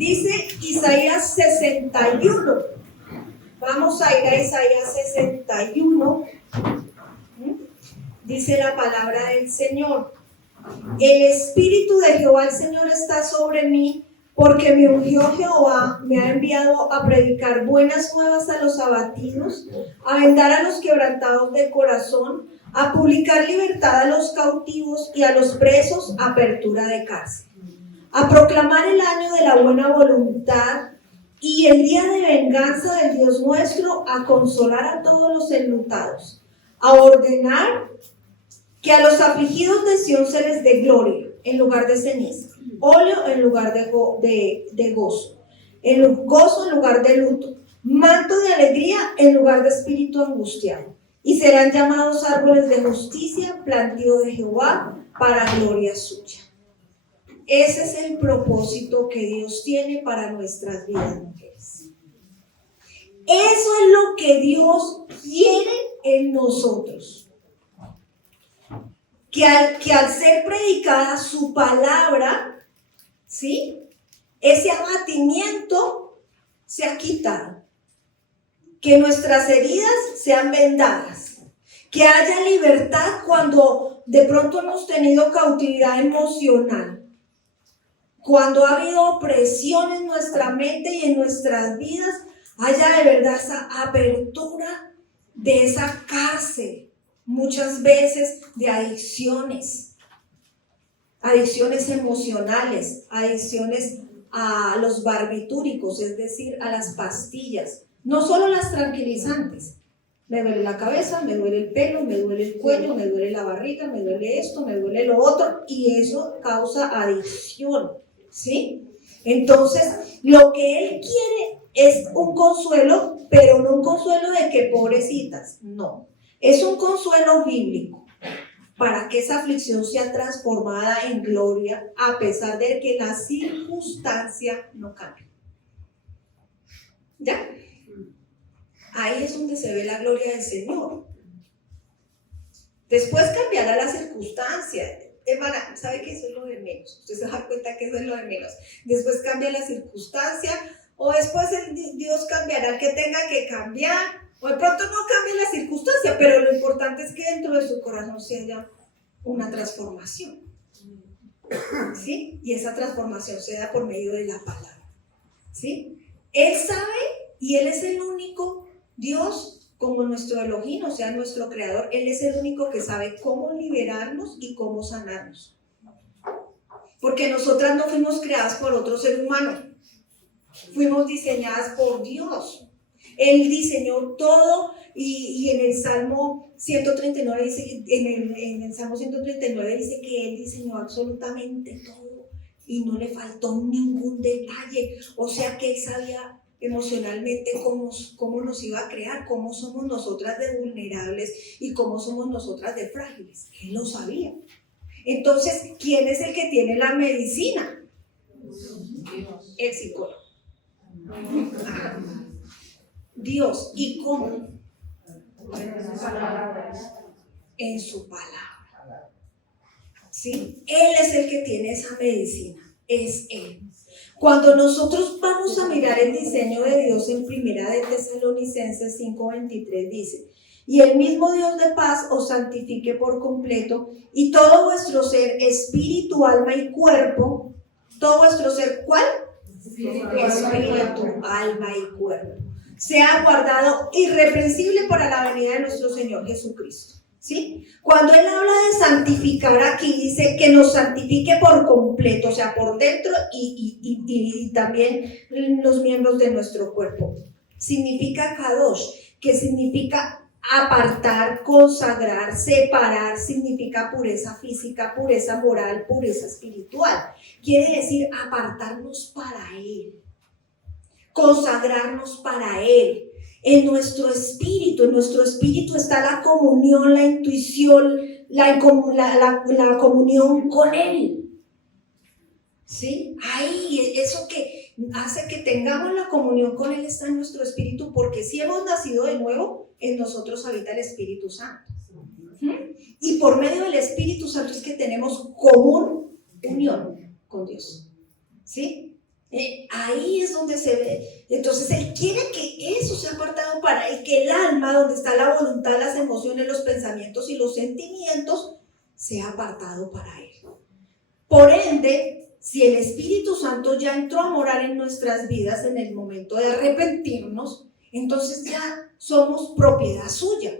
Dice Isaías 61. Vamos a ir a Isaías 61. Dice la palabra del Señor: el Espíritu de Jehová el Señor está sobre mí, porque me ungió Jehová, me ha enviado a predicar buenas nuevas a los abatidos, a vendar a los quebrantados de corazón, a publicar libertad a los cautivos y a los presos apertura de cárcel, a proclamar el año de la buena voluntad y el día de venganza del Dios nuestro, a consolar a todos los enlutados, a ordenar que a los afligidos de Sión se les dé gloria en lugar de ceniza, óleo en lugar de gozo, gozo en lugar de luto, manto de alegría en lugar de espíritu angustiado, y serán llamados árboles de justicia, plantío de Jehová, para gloria suya. Ese es el propósito que Dios tiene para nuestras vidas, mujeres. Eso es lo que Dios quiere en nosotros. Que al ser predicada su palabra, ¿sí?, ese abatimiento se ha quitado. Que nuestras heridas sean vendadas. Que haya libertad cuando de pronto hemos tenido cautividad emocional. Cuando ha habido opresión en nuestra mente y en nuestras vidas, haya de verdad esa apertura de esa cárcel. Muchas veces de adicciones emocionales, adicciones a los barbitúricos, es decir, a las pastillas, no solo las tranquilizantes. Me duele la cabeza, me duele el pelo, me duele el cuello, me duele la barriga, me duele esto, me duele lo otro, y eso causa adicción, ¿sí? Entonces, lo que Él quiere es un consuelo, pero no un consuelo de que pobrecitas, no. Es un consuelo bíblico para que esa aflicción sea transformada en gloria a pesar de que la circunstancia no cambie. ¿Ya? Ahí es donde se ve la gloria del Señor. Después cambiará la circunstancia. Hermana, ¿sabe que eso es lo de menos? Usted se da cuenta que eso es lo de menos. Después cambia la circunstancia, o después Dios cambiará el que tenga que cambiar. O de pronto no cambie la circunstancia, pero lo importante es que dentro de su corazón se haya una transformación, ¿sí? Y esa transformación se da por medio de la palabra, ¿sí? Él sabe, y Él es el único Dios, como nuestro Elohim, o sea, nuestro creador. Él es el único que sabe cómo liberarnos y cómo sanarnos. Porque nosotras no fuimos creadas por otro ser humano, fuimos diseñadas por Dios. Él diseñó todo, y en el Salmo 139 dice, en el Salmo 139 dice que Él diseñó absolutamente todo y no le faltó ningún detalle. O sea que Él sabía emocionalmente cómo nos iba a crear, cómo somos nosotras de vulnerables y cómo somos nosotras de frágiles. Él lo sabía. Entonces, ¿quién es el que tiene la medicina? El psicólogo. Dios. ¿Y cómo? En su palabra. ¿Sí? Él es el que tiene esa medicina. Es Él. Cuando nosotros vamos a mirar el diseño de Dios en Primera de Tesalonicenses 5:23 dice: y el mismo Dios de paz os santifique por completo, y todo vuestro ser, espíritu, alma y cuerpo, todo vuestro ser, ¿cuál? Espíritu, alma y cuerpo, sea guardado irreprensible para la venida de nuestro Señor Jesucristo. ¿Sí? Cuando Él habla de santificar aquí, dice que nos santifique por completo, o sea, por dentro y también los miembros de nuestro cuerpo. Significa kadosh, que significa apartar, consagrar, separar, significa pureza física, pureza moral, pureza espiritual. Quiere decir apartarnos para Él, consagrarnos para Él. En nuestro espíritu está la comunión, la intuición, la comunión con Él. ¿Sí? Ahí, eso que hace que tengamos la comunión con Él está en nuestro espíritu, porque si hemos nacido de nuevo, en nosotros habita el Espíritu Santo. Y por medio del Espíritu Santo es que tenemos común unión con Dios. ¿Sí? Ahí ahí es donde se ve. Entonces Él quiere que eso sea apartado para Él, que el alma, donde está la voluntad, las emociones, los pensamientos y los sentimientos, sea apartado para Él. Por ende, si el Espíritu Santo ya entró a morar en nuestras vidas en el momento de arrepentirnos, entonces ya somos propiedad suya.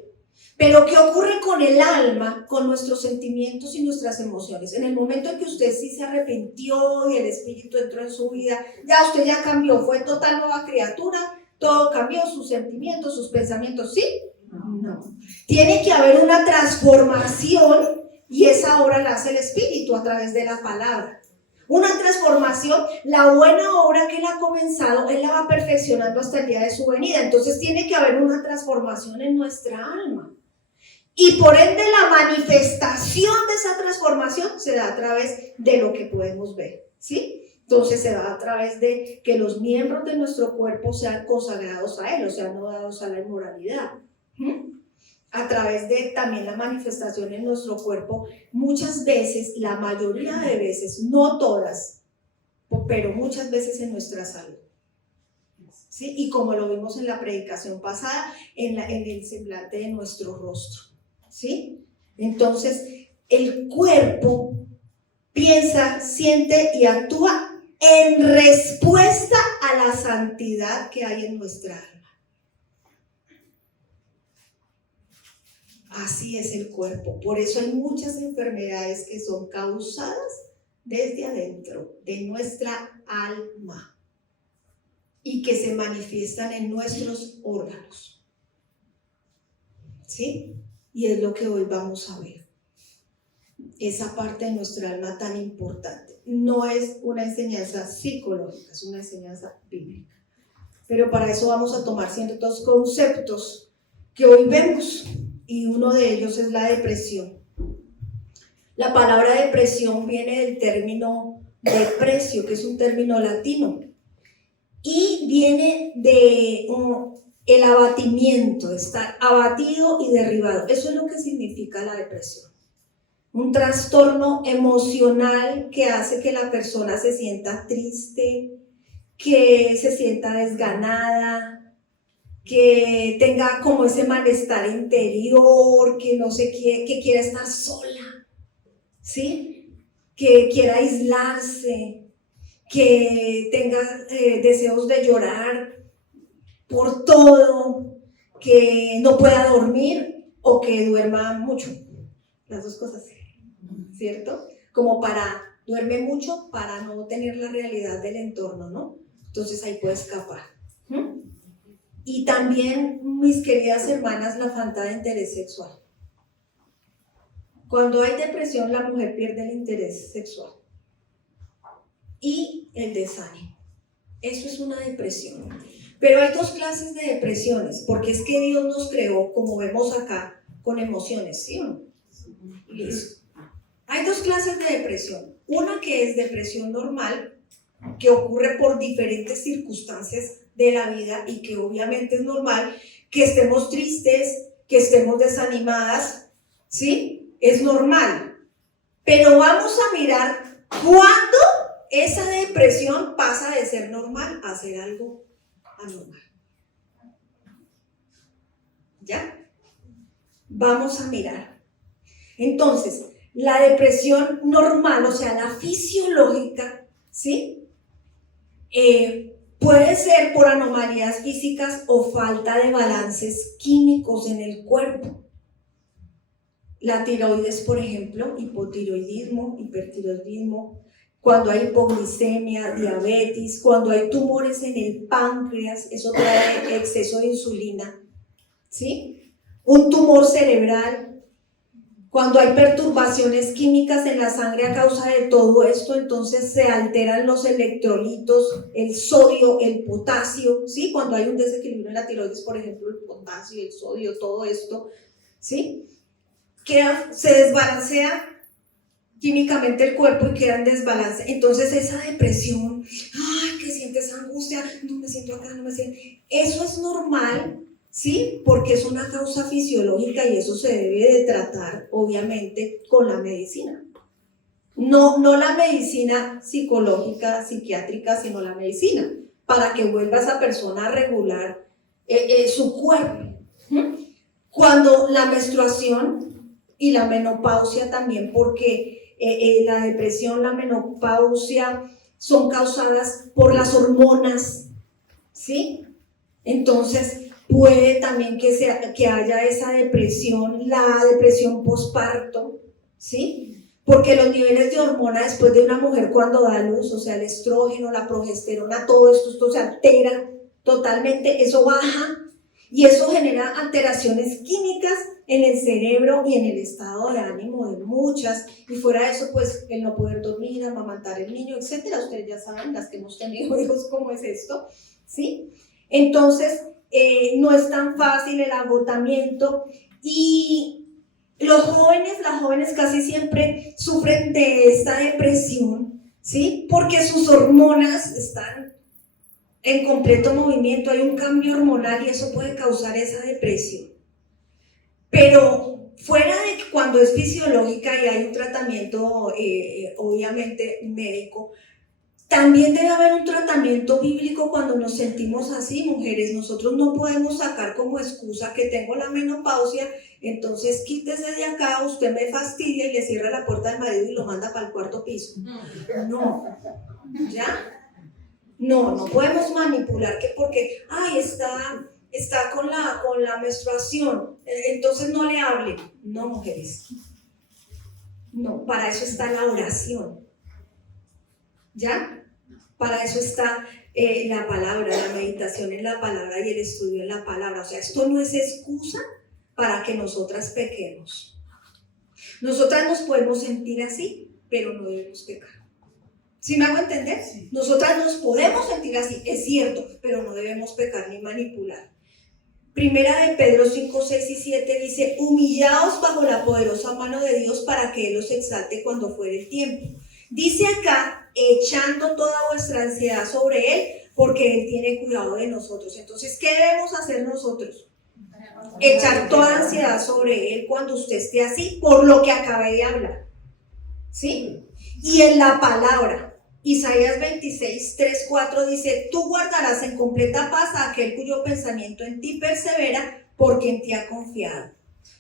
Pero ¿qué ocurre con el alma, con nuestros sentimientos y nuestras emociones? En el momento en que usted sí se arrepintió y el Espíritu entró en su vida, ya usted ya cambió, fue total nueva criatura, todo cambió, sus sentimientos, sus pensamientos, ¿sí? No. Tiene que haber una transformación y esa obra la hace el Espíritu a través de la palabra. Una transformación, la buena obra que Él ha comenzado, Él la va perfeccionando hasta el día de su venida. Entonces tiene que haber una transformación en nuestra alma. Y por ende la manifestación de esa transformación se da a través de lo que podemos ver, ¿sí? Entonces se da a través de que los miembros de nuestro cuerpo sean consagrados a Él, o sea, no dados a la inmoralidad. A través de también la manifestación en nuestro cuerpo, muchas veces, la mayoría de veces, no todas, pero muchas veces en nuestra salud. ¿Sí? Y como lo vimos en la predicación pasada, en el semblante de nuestro rostro. ¿Sí? Entonces, el cuerpo piensa, siente y actúa en respuesta a la santidad que hay en nuestra alma. Así es el cuerpo. Por eso hay muchas enfermedades que son causadas desde adentro de nuestra alma y que se manifiestan en nuestros órganos. ¿Sí? Y es lo que hoy vamos a ver. Esa parte de nuestra alma tan importante. No es una enseñanza psicológica, es una enseñanza bíblica. Pero para eso vamos a tomar ciertos conceptos que hoy vemos. Y uno de ellos es la depresión. La palabra depresión viene del término deprecio, que es un término latino. Y viene de el abatimiento, estar abatido y derribado. Eso es lo que significa la depresión. Un trastorno emocional que hace que la persona se sienta triste, que se sienta desganada, que tenga como ese malestar interior, que no se quiere, que quiera estar sola, ¿sí? Que quiera aislarse, que tenga deseos de llorar por todo, que no pueda dormir o que duerma mucho. Las dos cosas, ¿cierto? Como duerme mucho para no tener la realidad del entorno, ¿no? Entonces ahí puede escapar. Y también, mis queridas hermanas, la falta de interés sexual. Cuando hay depresión, la mujer pierde el interés sexual y el desánimo. Eso es una depresión. Pero hay dos clases de depresiones, porque es que Dios nos creó, como vemos acá, con emociones, ¿sí o no? Listo. Hay dos clases de depresión. Una que es depresión normal, que ocurre por diferentes circunstancias de la vida y que obviamente es normal que estemos tristes, que estemos desanimadas, ¿sí? Es normal. Pero vamos a mirar cuándo esa depresión pasa de ser normal a ser algo anormal. ¿Ya? Vamos a mirar. Entonces, la depresión normal, o sea, la fisiológica, ¿sí? Puede ser por anomalías físicas o falta de balances químicos en el cuerpo. La tiroides, por ejemplo, hipotiroidismo, hipertiroidismo, cuando hay hipoglicemia, diabetes, cuando hay tumores en el páncreas, eso trae exceso de insulina, ¿sí? Un tumor cerebral, cuando hay perturbaciones químicas en la sangre a causa de todo esto, entonces se alteran los electrolitos, el sodio, el potasio, ¿sí? Cuando hay un desequilibrio en la tiroides, por ejemplo, el potasio, el sodio, todo esto, ¿sí? Se desbalancea químicamente el cuerpo y queda en desbalance. Entonces esa depresión, que sientes angustia, no me siento acá, no me siento, eso es normal, ¿sí? Porque es una causa fisiológica y eso se debe de tratar obviamente con la medicina. No la medicina psicológica, psiquiátrica, sino la medicina. para que vuelva esa persona a regular su cuerpo. Cuando la menstruación y la menopausia también, porque la depresión, la menopausia son causadas por las hormonas, ¿sí? Entonces puede también que haya esa depresión, la depresión posparto, ¿sí? Porque los niveles de hormona después de una mujer cuando da luz, o sea, el estrógeno, la progesterona, todo esto se altera totalmente, eso baja y eso genera alteraciones químicas en el cerebro y en el estado de ánimo de muchas, y fuera de eso, pues, el no poder dormir, amamantar el niño, etcétera. Ustedes ya saben, las que hemos tenido hijos, cómo es esto, ¿sí? Entonces, no es tan fácil el agotamiento, y las jóvenes casi siempre sufren de esta depresión, ¿sí? Porque sus hormonas están en completo movimiento, hay un cambio hormonal y eso puede causar esa depresión. Pero fuera de que cuando es fisiológica y hay un tratamiento obviamente médico, también debe haber un tratamiento bíblico cuando nos sentimos así, mujeres. Nosotros no podemos sacar como excusa que tengo la menopausia, entonces quítese de acá, usted me fastidia y le cierra la puerta al marido y lo manda para el cuarto piso. No, ¿ya? No podemos manipular que porque, está con la menstruación, entonces no le hable. No, mujeres. No, para eso está la oración. ¿Ya? Para eso está la palabra, la meditación en la palabra y el estudio en la palabra. O sea, esto no es excusa para que nosotras pequemos. Nosotras nos podemos sentir así, pero no debemos pecar. ¿Sí me hago entender? Sí. Nosotras nos podemos sentir así, es cierto, pero no debemos pecar ni manipular. Primera de Pedro 5, 6 y 7 dice: humillaos bajo la poderosa mano de Dios para que Él os exalte cuando fuere el tiempo. Dice acá, echando toda vuestra ansiedad sobre Él, porque Él tiene cuidado de nosotros. Entonces, ¿qué debemos hacer nosotros? Echar toda ansiedad sobre Él cuando usted esté así, por lo que acabé de hablar. ¿Sí? Y en la palabra, Isaías 26, 3, 4 dice: tú guardarás en completa paz a aquel cuyo pensamiento en ti persevera, porque en ti ha confiado.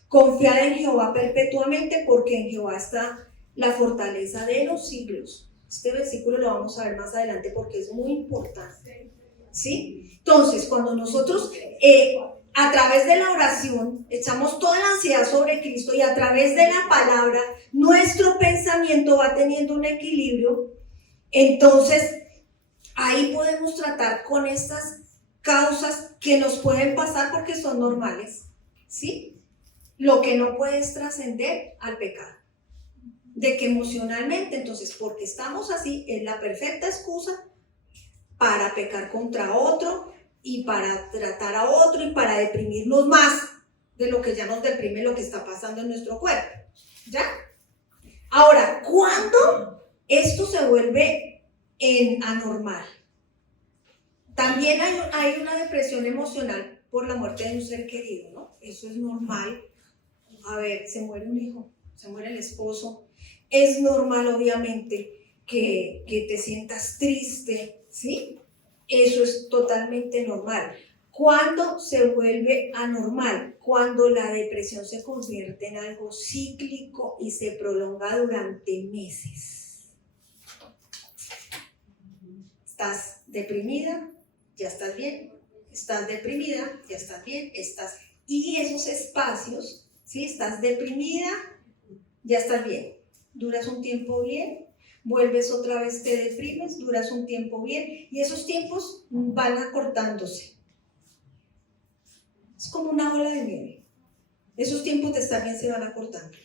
Confiad en Jehová perpetuamente, porque en Jehová está la fortaleza de los siglos. Este versículo lo vamos a ver más adelante porque es muy importante, ¿sí? Entonces, cuando nosotros a través de la oración echamos toda la ansiedad sobre Cristo, y a través de la palabra nuestro pensamiento va teniendo un equilibrio, entonces ahí podemos tratar con estas causas que nos pueden pasar porque son normales, ¿sí? Lo que no puede es trascender al pecado. De que emocionalmente, entonces, porque estamos así, es la perfecta excusa para pecar contra otro y para tratar a otro y para deprimirnos más de lo que ya nos deprime lo que está pasando en nuestro cuerpo, ¿ya? Ahora, ¿cuándo esto se vuelve anormal? También hay una depresión emocional por la muerte de un ser querido, ¿no? Eso es normal. A ver, se muere un hijo, se muere el esposo. Es normal, obviamente, que te sientas triste, ¿sí? Eso es totalmente normal. ¿Cuándo se vuelve anormal? Cuando la depresión se convierte en algo cíclico y se prolonga durante meses. ¿Estás deprimida? ¿Ya estás bien? ¿Estás deprimida? ¿Ya estás bien? Y esos espacios, ¿sí? ¿Estás deprimida? ¿Ya estás bien? Duras un tiempo bien, vuelves otra vez, te deprimes, duras un tiempo bien, y esos tiempos van acortándose. Es como una bola de nieve. Esos tiempos de estar bien se van acortando.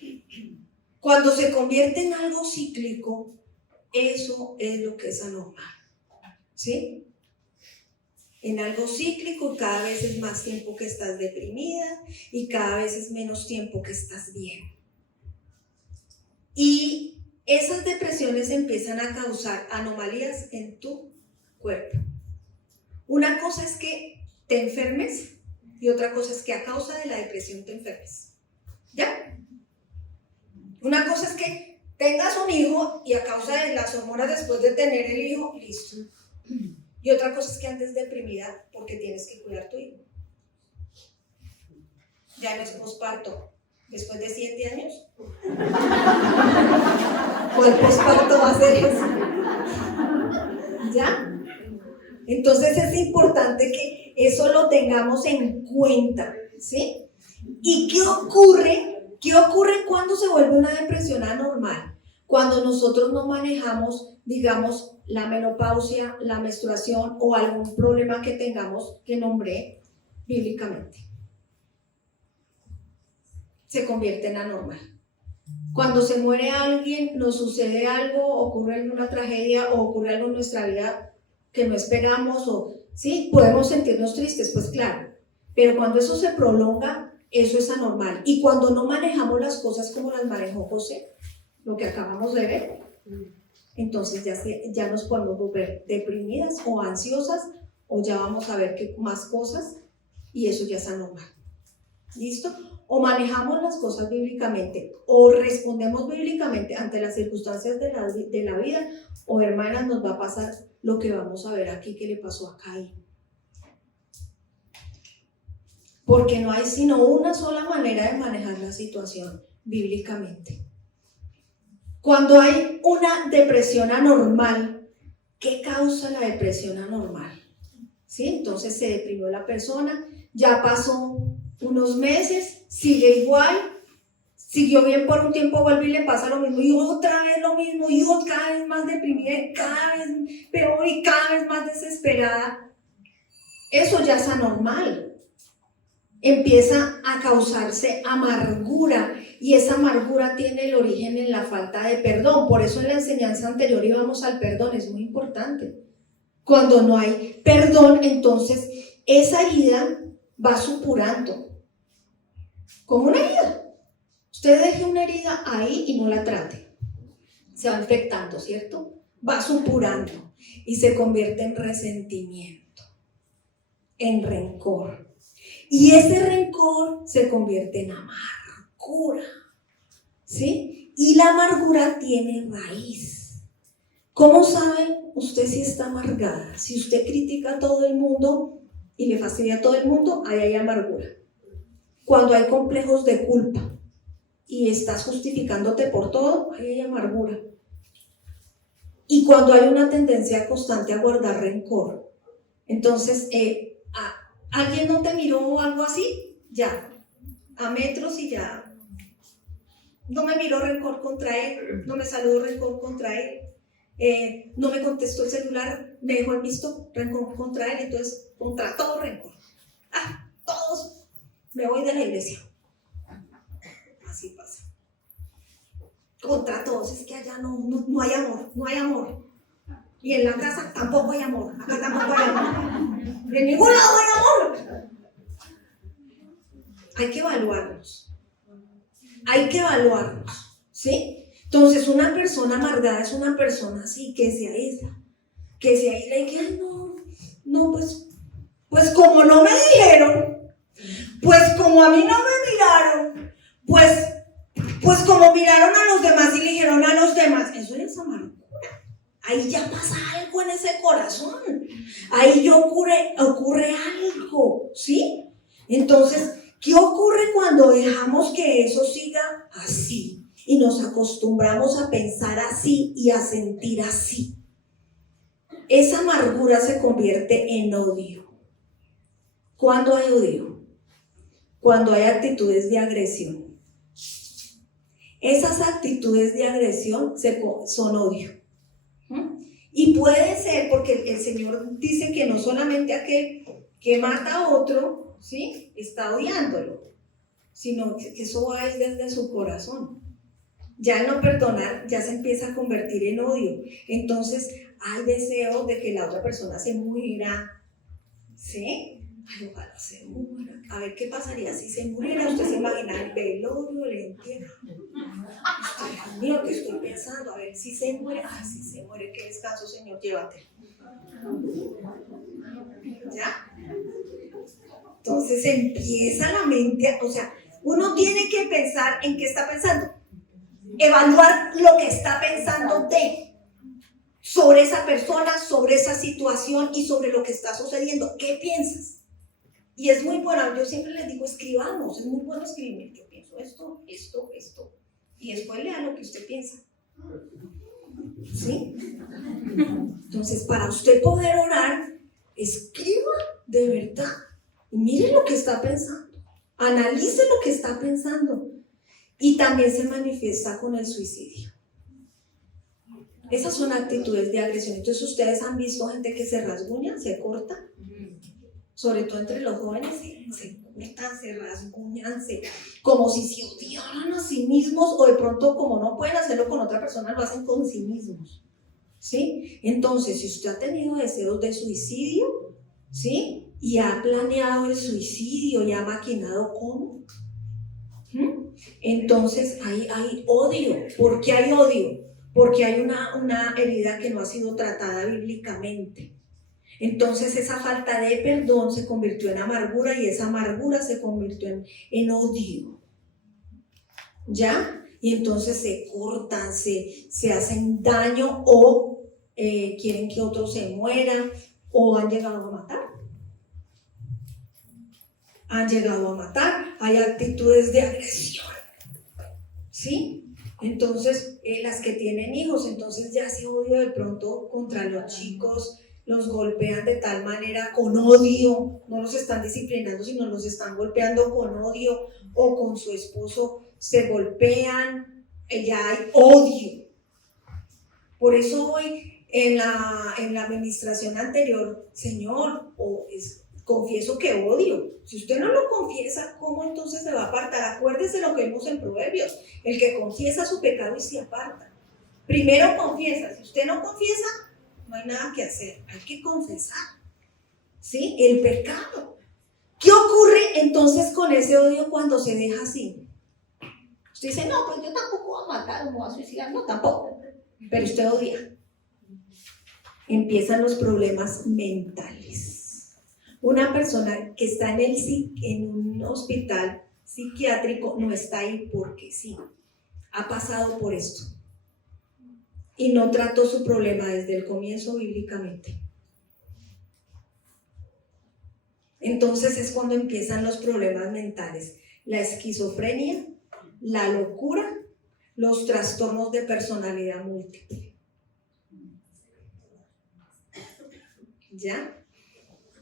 Cuando se convierte en algo cíclico, eso es lo que es anormal, ¿sí? En algo cíclico, cada vez es más tiempo que estás deprimida y cada vez es menos tiempo que estás bien. Y esas depresiones empiezan a causar anomalías en tu cuerpo. Una cosa es que te enfermes y otra cosa es que a causa de la depresión te enfermes. ¿Ya? Una cosa es que tengas un hijo y a causa de las hormonas después de tener el hijo, listo. Y otra cosa es que andes deprimida porque tienes que cuidar a tu hijo. Ya no es posparto. Después de 7 años, ¿cuál posparto va a ser eso? ¿Ya? Entonces es importante que eso lo tengamos en cuenta, ¿sí? ¿Y qué ocurre? ¿Qué ocurre cuando se vuelve una depresión anormal? Cuando nosotros no manejamos, digamos, la menopausia, la menstruación o algún problema que tengamos que nombré bíblicamente. Se convierte en anormal. Cuando se muere alguien, nos sucede algo, ocurre alguna tragedia o ocurre algo en nuestra vida que no esperamos, o sí, podemos sentirnos tristes, pues claro, pero cuando eso se prolonga, eso es anormal. Y cuando no manejamos las cosas como las manejó José, lo que acabamos de ver, entonces ya nos podemos volver deprimidas o ansiosas, o ya vamos a ver que más cosas, y eso ya es anormal. ¿Listo? O manejamos las cosas bíblicamente, o respondemos bíblicamente ante las circunstancias de la vida, o hermanas, nos va a pasar lo que vamos a ver aquí que le pasó a Caín. Porque no hay sino una sola manera de manejar la situación bíblicamente. Cuando hay una depresión anormal, ¿qué causa la depresión anormal? ¿Sí? Entonces se deprimió la persona, ya pasó unos meses, sigue igual, siguió bien por un tiempo, vuelve y le pasa lo mismo, y otra vez lo mismo, y cada vez más deprimida, cada vez peor y cada vez más desesperada. Eso ya es anormal. Empieza a causarse amargura, y esa amargura tiene el origen en la falta de perdón. Por eso en la enseñanza anterior íbamos al perdón, es muy importante. Cuando no hay perdón, entonces esa herida va supurando, como una herida. Usted deje una herida ahí y no la trate, se va infectando, ¿cierto? Va supurando y se convierte en resentimiento, en rencor. Y ese rencor se convierte en amargura, ¿sí? Y la amargura tiene raíz. ¿Cómo sabe usted si está amargada? Si usted critica a todo el mundo y le fastidia a todo el mundo, ahí hay amargura. Cuando hay complejos de culpa y estás justificándote por todo, ahí hay amargura. Y cuando hay una tendencia constante a guardar rencor, entonces, ¿alguien no te miró o algo así? Ya, a metros y ya, no me miró rencor contra él, no me saludó rencor contra él, no me contestó el celular, me dejó en visto rencor contra él, entonces, contra todo rencor. Todos, me voy de la iglesia. Así pasa. Contra todos, es que allá no hay amor, no hay amor. Y en la casa tampoco hay amor, acá tampoco hay amor. De ningún lado hay amor. Hay que evaluarnos. ¿Sí? Entonces, una persona amargada es una persona así que se aísla, y que no, pues como no me dijeron, pues como a mí no me miraron, pues como miraron a los demás y le dijeron a los demás, eso es amargura. Ahí ya pasa algo en ese corazón, ahí ya ocurre algo, ¿sí? Entonces, ¿qué ocurre cuando dejamos que eso siga así? Y nos acostumbramos a pensar así y a sentir así. Esa amargura se convierte en odio. ¿Cuándo hay odio? Cuando hay actitudes de agresión. Esas actitudes de agresión son odio. Y puede ser porque el Señor dice que no solamente aquel que mata a otro, ¿sí?, está odiándolo, sino que eso va desde su corazón. Ya el no perdonar ya se empieza a convertir en odio. Entonces hay deseo de que la otra persona se muera, ¿sí? Ay, ojalá se muera. A ver qué pasaría si se muriera. Usted se imagina el velorio, el entierro. Dios mío, ¿qué estoy pensando? A ver si se muere. Ay, si se muere, qué descanso, Señor, llévate. ¿Ya? Entonces empieza la mente, o sea, uno tiene que pensar en qué está pensando. Evaluar lo que está pensando de. sobre esa persona, sobre esa situación y sobre lo que está sucediendo. ¿Qué piensas? Y es muy bueno, yo siempre les digo, escribamos, es muy bueno escribir. Yo pienso esto, y después lea lo que usted piensa. ¿Sí? Entonces, para usted poder orar, escriba de verdad. Y mire lo que está pensando. Analice lo que está pensando. Y también se manifiesta con el suicidio. Esas son actitudes de agresión. Entonces, ustedes han visto gente que se rasguña, se corta, sobre todo entre los jóvenes, se cortan, se rasguñan, como si se odiaran a sí mismos, o de pronto, como no pueden hacerlo con otra persona, lo hacen con sí mismos. ¿Sí? Entonces, si usted ha tenido deseos de suicidio, ¿sí? Y ha planeado el suicidio y ha maquinado cómo, entonces hay odio. ¿Por qué hay odio? Porque hay una herida que no ha sido tratada bíblicamente. Entonces esa falta de perdón se convirtió en amargura y esa amargura se convirtió en odio. ¿Ya? Y entonces se cortan, se hacen daño o quieren que otros se mueran o han llegado a matar. Hay actitudes de agresión. ¿Sí? Entonces, las que tienen hijos, entonces ya ese odio de pronto contra los chicos, los golpean de tal manera con odio, no los están disciplinando, sino los están golpeando con odio, o con su esposo se golpean, ya hay odio. Por eso hoy en la administración anterior, Señor, confieso que odio. Si usted no lo confiesa, ¿cómo entonces se va a apartar? Acuérdese lo que vemos en Proverbios, el que confiesa su pecado y se aparta. Primero confiesa, si usted no confiesa, no hay nada que hacer, hay que confesar, ¿sí? El pecado. ¿Qué ocurre entonces con ese odio cuando se deja así? Usted dice, no, pues yo tampoco voy a matar o me voy a suicidar, no, tampoco, pero usted odia. Empiezan los problemas mentales. Una persona que está en un hospital psiquiátrico no está ahí porque sí, ha pasado por esto y no trató su problema desde el comienzo bíblicamente. Entonces es cuando empiezan los problemas mentales, la esquizofrenia, la locura, los trastornos de personalidad múltiple. ¿Ya?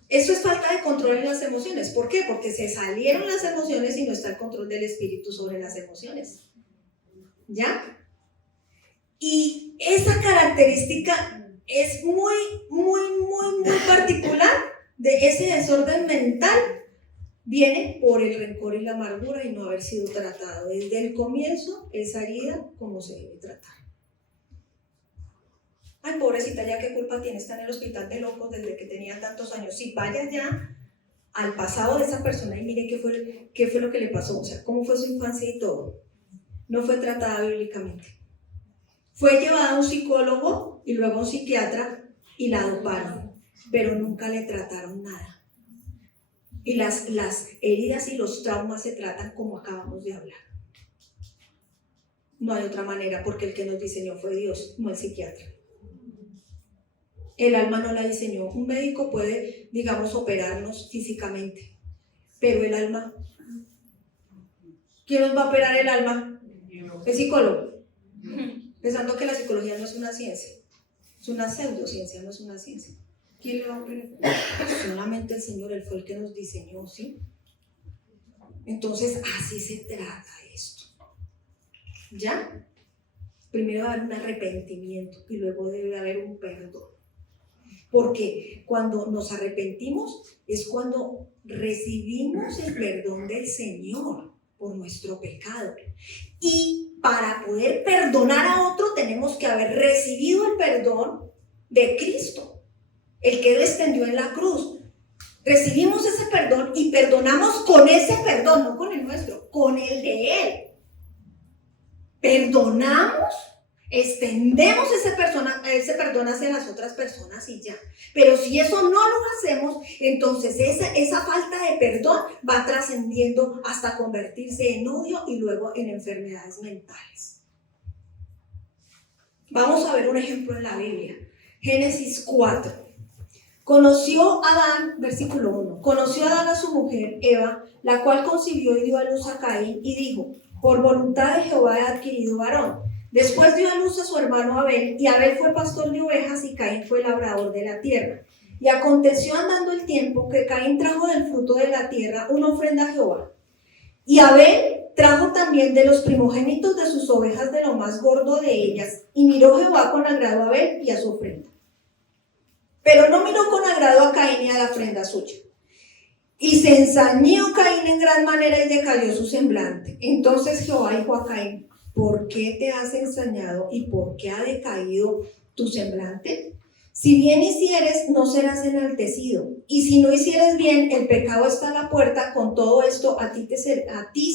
Eso es falta de control en las emociones. ¿Por qué? Porque se salieron las emociones y no está el control del espíritu sobre las emociones. ¿Ya? Y esa característica es muy particular de ese desorden mental. Viene por el rencor y la amargura y no haber sido tratado desde el comienzo esa herida como se debe tratar. Ay, pobrecita, ya qué culpa tiene, está en el hospital de locos desde que tenía tantos años. Sí, vaya ya al pasado de esa persona y mire qué fue lo que le pasó, o sea, cómo fue su infancia y todo. No fue tratada bíblicamente. Fue llevada a un psicólogo y luego a un psiquiatra y la doparon, pero nunca le trataron nada. Y las heridas y los traumas se tratan como acabamos de hablar. No hay otra manera, porque el que nos diseñó fue Dios, no el psiquiatra. El alma no la diseñó. Un médico puede, digamos, operarnos físicamente, pero el alma, ¿quién nos va a operar el alma? El psicólogo. Pensando que la psicología no es una ciencia, es una pseudociencia, no es una ciencia. ¿Quién le va a operar? Solamente el Señor, Él fue el que nos diseñó, ¿sí? Entonces, así se trata esto. ¿Ya? Primero va a haber un arrepentimiento y luego debe haber un perdón. Porque cuando nos arrepentimos es cuando recibimos el perdón del Señor por nuestro pecado. Y para poder perdonar a otro tenemos que haber recibido el perdón de Cristo, el que Él extendió en la cruz. Recibimos ese perdón y perdonamos con ese perdón, no con el nuestro, con el de Él. Perdonamos, extendemos ese perdón hacia las otras personas y ya. Pero si eso no lo hacemos, entonces esa falta de perdón va trascendiendo hasta convertirse en odio y luego en enfermedades mentales. Vamos a ver un ejemplo en la Biblia. Génesis 4. Conoció Adán, versículo 1, conoció Adán a su mujer Eva, la cual concibió y dio a luz a Caín y dijo, por voluntad de Jehová he adquirido varón. Después dio a luz a su hermano Abel, y Abel fue pastor de ovejas y Caín fue labrador de la tierra. Y aconteció andando el tiempo que Caín trajo del fruto de la tierra una ofrenda a Jehová. Y Abel trajo también de los primogénitos de sus ovejas de lo más gordo de ellas, y miró Jehová con agrado a Abel y a su ofrenda. Pero no miró con agrado a Caín y a la ofrenda suya. Y se ensañó Caín en gran manera y decayó su semblante. Entonces Jehová dijo a Caín, ¿por qué te has ensañado y por qué ha decaído tu semblante? Si bien hicieres, no serás enaltecido. Y si no hicieres bien, el pecado está a la puerta. Con todo esto, a ti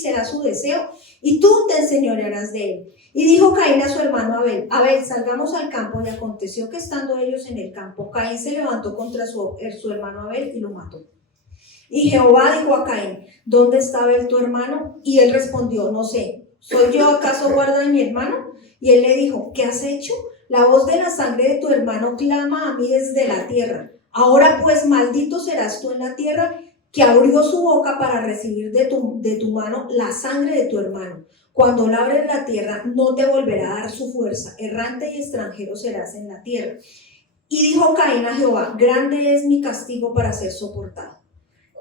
será su deseo y tú te enseñorearás de él. Y dijo Caín a su hermano Abel, Abel, salgamos al campo. Y aconteció que estando ellos en el campo, Caín se levantó contra su hermano Abel y lo mató. Y Jehová dijo a Caín, ¿dónde está Abel tu hermano? Y él respondió, no sé, ¿soy yo acaso guarda de mi hermano? Y él le dijo, ¿qué has hecho? La voz de la sangre de tu hermano clama a mí desde la tierra. Ahora pues maldito serás tú en la tierra, que abrió su boca para recibir de tu mano la sangre de tu hermano. Cuando labres la tierra, no te volverá a dar su fuerza. Errante y extranjero serás en la tierra. Y dijo Caín a Jehová, grande es mi castigo para ser soportado.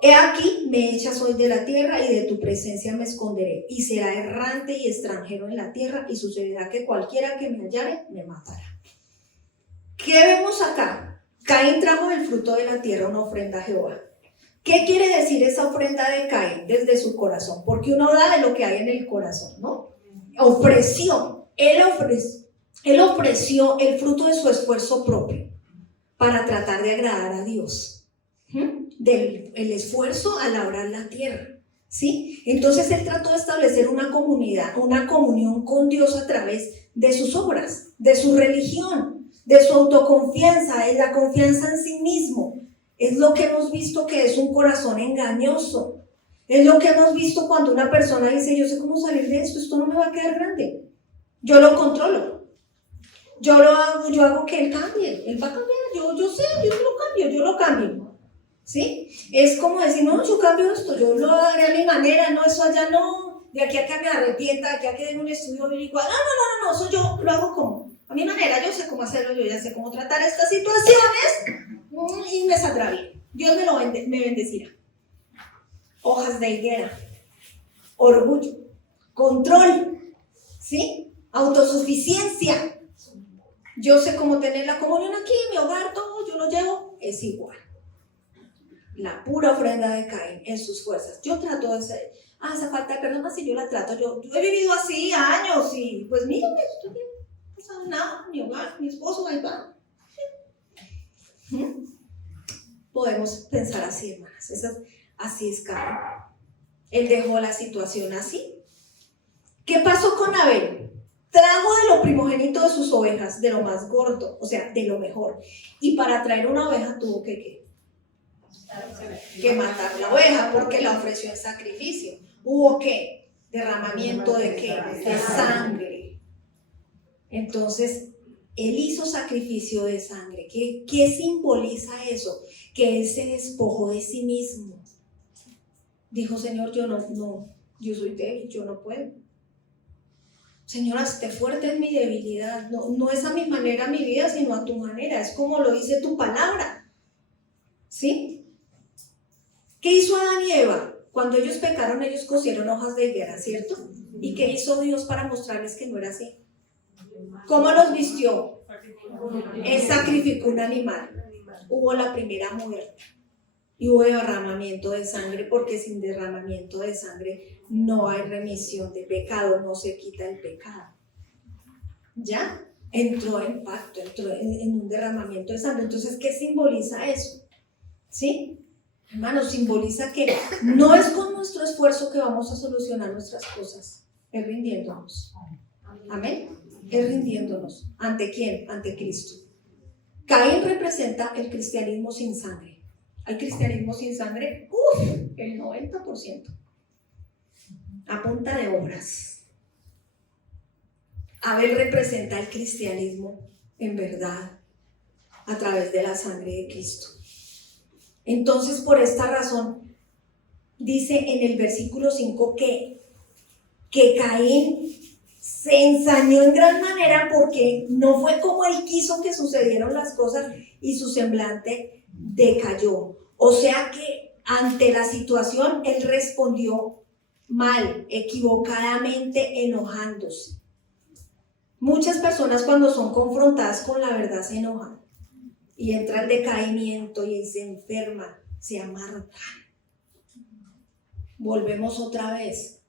He aquí, me echas hoy de la tierra y de tu presencia me esconderé, y será errante y extranjero en la tierra, y sucederá que cualquiera que me hallare me matará. ¿Qué vemos acá? Caín trajo del fruto de la tierra una ofrenda a Jehová. ¿Qué quiere decir esa ofrenda de Caín? Desde su corazón, porque uno da de lo que hay en el corazón, ¿no? Él ofreció el fruto de su esfuerzo propio para tratar de agradar a Dios. Del esfuerzo a labrar la tierra, ¿sí? Entonces él trató de establecer una comunidad, una comunión con Dios a través de sus obras, de su religión, de su autoconfianza, de la confianza en sí mismo. Es lo que hemos visto que es un corazón engañoso. Es lo que hemos visto cuando una persona dice, yo sé cómo salir de esto no me va a quedar grande. Yo lo controlo. Yo hago que él cambie. Él va a cambiar. Yo lo cambio. ¿Sí? Es como decir, no, yo cambio esto, yo lo haré a mi manera, no, eso allá no, de aquí a que me arrepienta, de aquí a que den un estudio bíblico, no, eso yo lo hago como, a mi manera, yo sé cómo hacerlo, yo ya sé cómo tratar estas situaciones y me saldrá bien. Dios me bendecirá. Hojas de higuera, orgullo, control, ¿sí? Autosuficiencia. Yo sé cómo tener la comunión aquí, mi hogar, todo, yo lo llevo, es igual. La pura ofrenda de Caín en sus fuerzas. Yo trato de ser, esa falta de perdón, así yo la trato. Yo he vivido así años y pues mírame, estoy bien, no pasa nada, mi hogar, mi esposo, ahí va. Podemos pensar así, hermanas. Así es Caín. Él dejó la situación así. ¿Qué pasó con Abel? Trajo de lo primogénito de sus ovejas, de lo más gordo, o sea, de lo mejor. Y para traer una oveja tuvo que matar la oveja porque la ofreció en sacrificio. ¿Hubo qué? Derramamiento de qué? De sangre. Entonces, él hizo sacrificio de sangre. ¿Qué simboliza eso? Que él se despojó de sí mismo. Dijo, Señor, yo soy débil, yo no puedo. Señor, hazte fuerte en mi debilidad. No es a mi manera mi vida, sino a tu manera. Es como lo dice tu palabra. ¿Sí? ¿Qué hizo Adán y Eva? Cuando ellos pecaron, ellos cosieron hojas de higuera, ¿cierto? ¿Y qué hizo Dios para mostrarles que no era así? ¿Cómo los vistió? Él sacrificó un animal. Hubo la primera muerte. Y hubo derramamiento de sangre, porque sin derramamiento de sangre no hay remisión de pecado, no se quita el pecado. ¿Ya? Entró en pacto, entró en un derramamiento de sangre. Entonces, ¿qué simboliza eso? ¿Sí? Hermanos, simboliza que no es con nuestro esfuerzo que vamos a solucionar nuestras cosas, es rindiéndonos. Amén. Es rindiéndonos. ¿Ante quién? Ante Cristo. Caín representa el cristianismo sin sangre. ¿Hay cristianismo sin sangre? El 90%. A punta de obras. Abel representa el cristianismo en verdad. a través de la sangre de Cristo. Entonces, por esta razón, dice en el versículo 5 que Caín se ensañó en gran manera porque no fue como él quiso que sucedieran las cosas y su semblante decayó. O sea que ante la situación él respondió mal, equivocadamente, enojándose. Muchas personas cuando son confrontadas con la verdad se enojan y entra el decaimiento y se enferman, se amargan. Volvemos otra vez.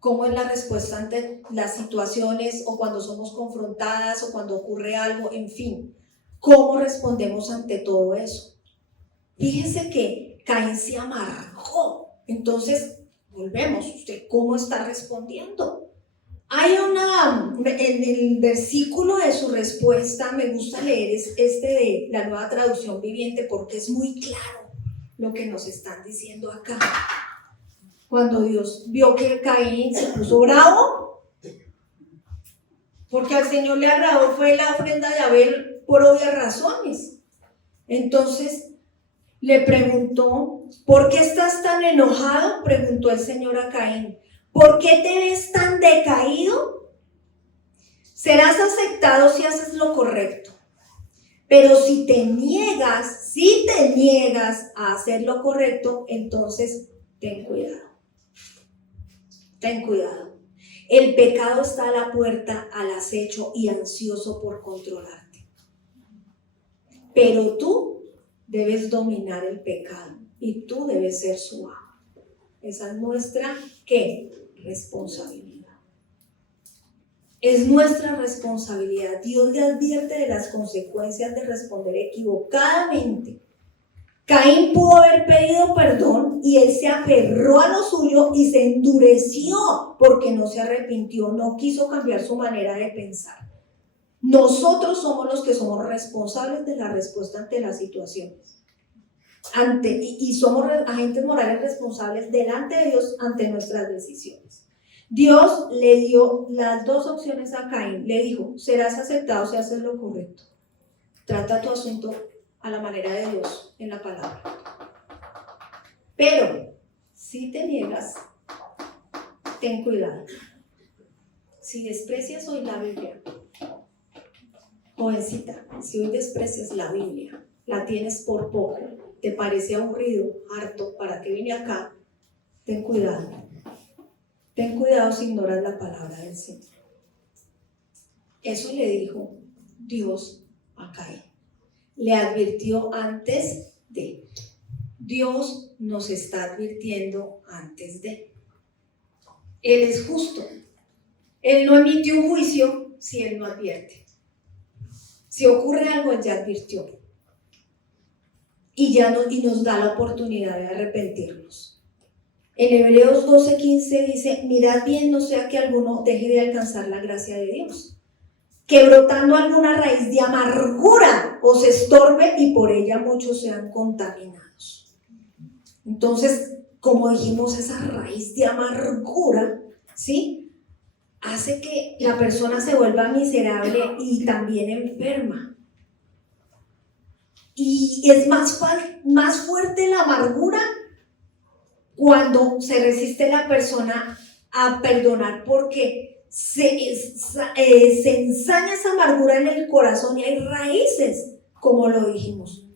¿Cómo es la respuesta ante las situaciones o cuando somos confrontadas o cuando ocurre algo? En fin, ¿cómo respondemos ante todo eso? Fíjese que Caín se amargó. Entonces, volvemos. ¿Usted cómo está respondiendo? Hay en el versículo de su respuesta, me gusta leer este de la Nueva Traducción Viviente porque es muy claro lo que nos están diciendo acá. Cuando Dios vio que Caín se puso bravo, porque al Señor le agradó fue la ofrenda de Abel por obvias razones. Entonces le preguntó, ¿por qué estás tan enojado? Preguntó el Señor a Caín. ¿Por qué te ves tan decaído? Serás aceptado si haces lo correcto. Pero si te niegas a hacer lo correcto, entonces ten cuidado. Ten cuidado. El pecado está a la puerta, al acecho y ansioso por controlarte. Pero tú debes dominar el pecado y tú debes ser su amo. Esa es nuestra, ¿qué? Responsabilidad. Es nuestra responsabilidad. Dios le advierte de las consecuencias de responder equivocadamente. Caín pudo haber pedido perdón y él se aferró a lo suyo y se endureció porque no se arrepintió, no quiso cambiar su manera de pensar. Nosotros somos los que somos responsables de la respuesta ante las situaciones. Y somos agentes morales responsables delante de Dios ante nuestras decisiones. Dios le dio las dos opciones a Caín. Le dijo, serás aceptado si haces lo correcto. Trata tu asunto a la manera de Dios en la palabra. Pero si te niegas, ten cuidado. Si desprecias hoy la Biblia, jovencita, si hoy desprecias la Biblia, la tienes por poco, te parece aburrido, harto, ¿para qué vine acá? Ten cuidado. Ten cuidado si ignoras la palabra del Señor. Eso le dijo Dios a Caín. Le advirtió antes de. Dios nos está advirtiendo antes de. Él es justo. Él no emite un juicio si Él no advierte. Si ocurre algo, Él ya advirtió. Y nos da la oportunidad de arrepentirnos. En Hebreos 12:15 dice, mirad bien, no sea que alguno deje de alcanzar la gracia de Dios, que brotando alguna raíz de amargura os estorbe y por ella muchos sean contaminados. Entonces, como dijimos, esa raíz de amargura, ¿sí?, hace que la persona se vuelva miserable y también enferma. Y es más fuerte la amargura cuando se resiste la persona a perdonar porque se ensaña esa amargura en el corazón y hay raíces, como lo dijimos.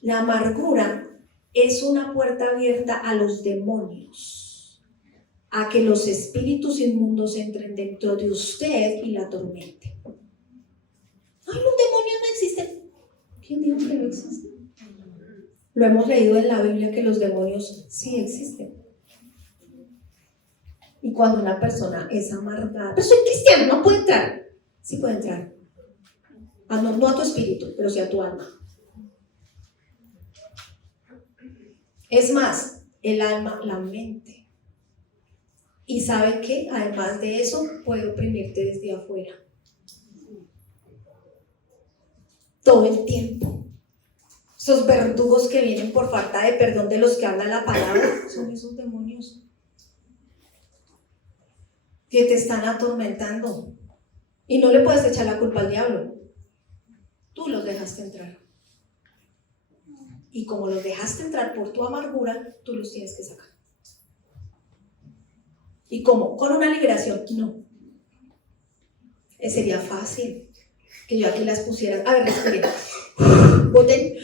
La amargura es una puerta abierta a los demonios, a que los espíritus inmundos entren dentro de usted y la atormenten. ¡Ay, los demonios no existen! ¿Quién dijo que no existen? Lo hemos leído en la Biblia que los demonios sí existen. Y cuando una persona es amargada, pero soy cristiano, no puede entrar. Sí puede entrar. No a tu espíritu, pero sí a tu alma. Es más, el alma, la mente. Y ¿sabe qué? Además de eso, puede oprimirte desde afuera. Todo el tiempo. Esos verdugos que vienen por falta de perdón de los que hablan la palabra, son esos demonios que te están atormentando. Y no le puedes echar la culpa al diablo. Tú los dejaste entrar. Y como los dejaste entrar por tu amargura, tú los tienes que sacar. ¿Y cómo? ¿Con una liberación? No. Sería fácil que yo aquí las pusiera. A ver, respiren. Boten.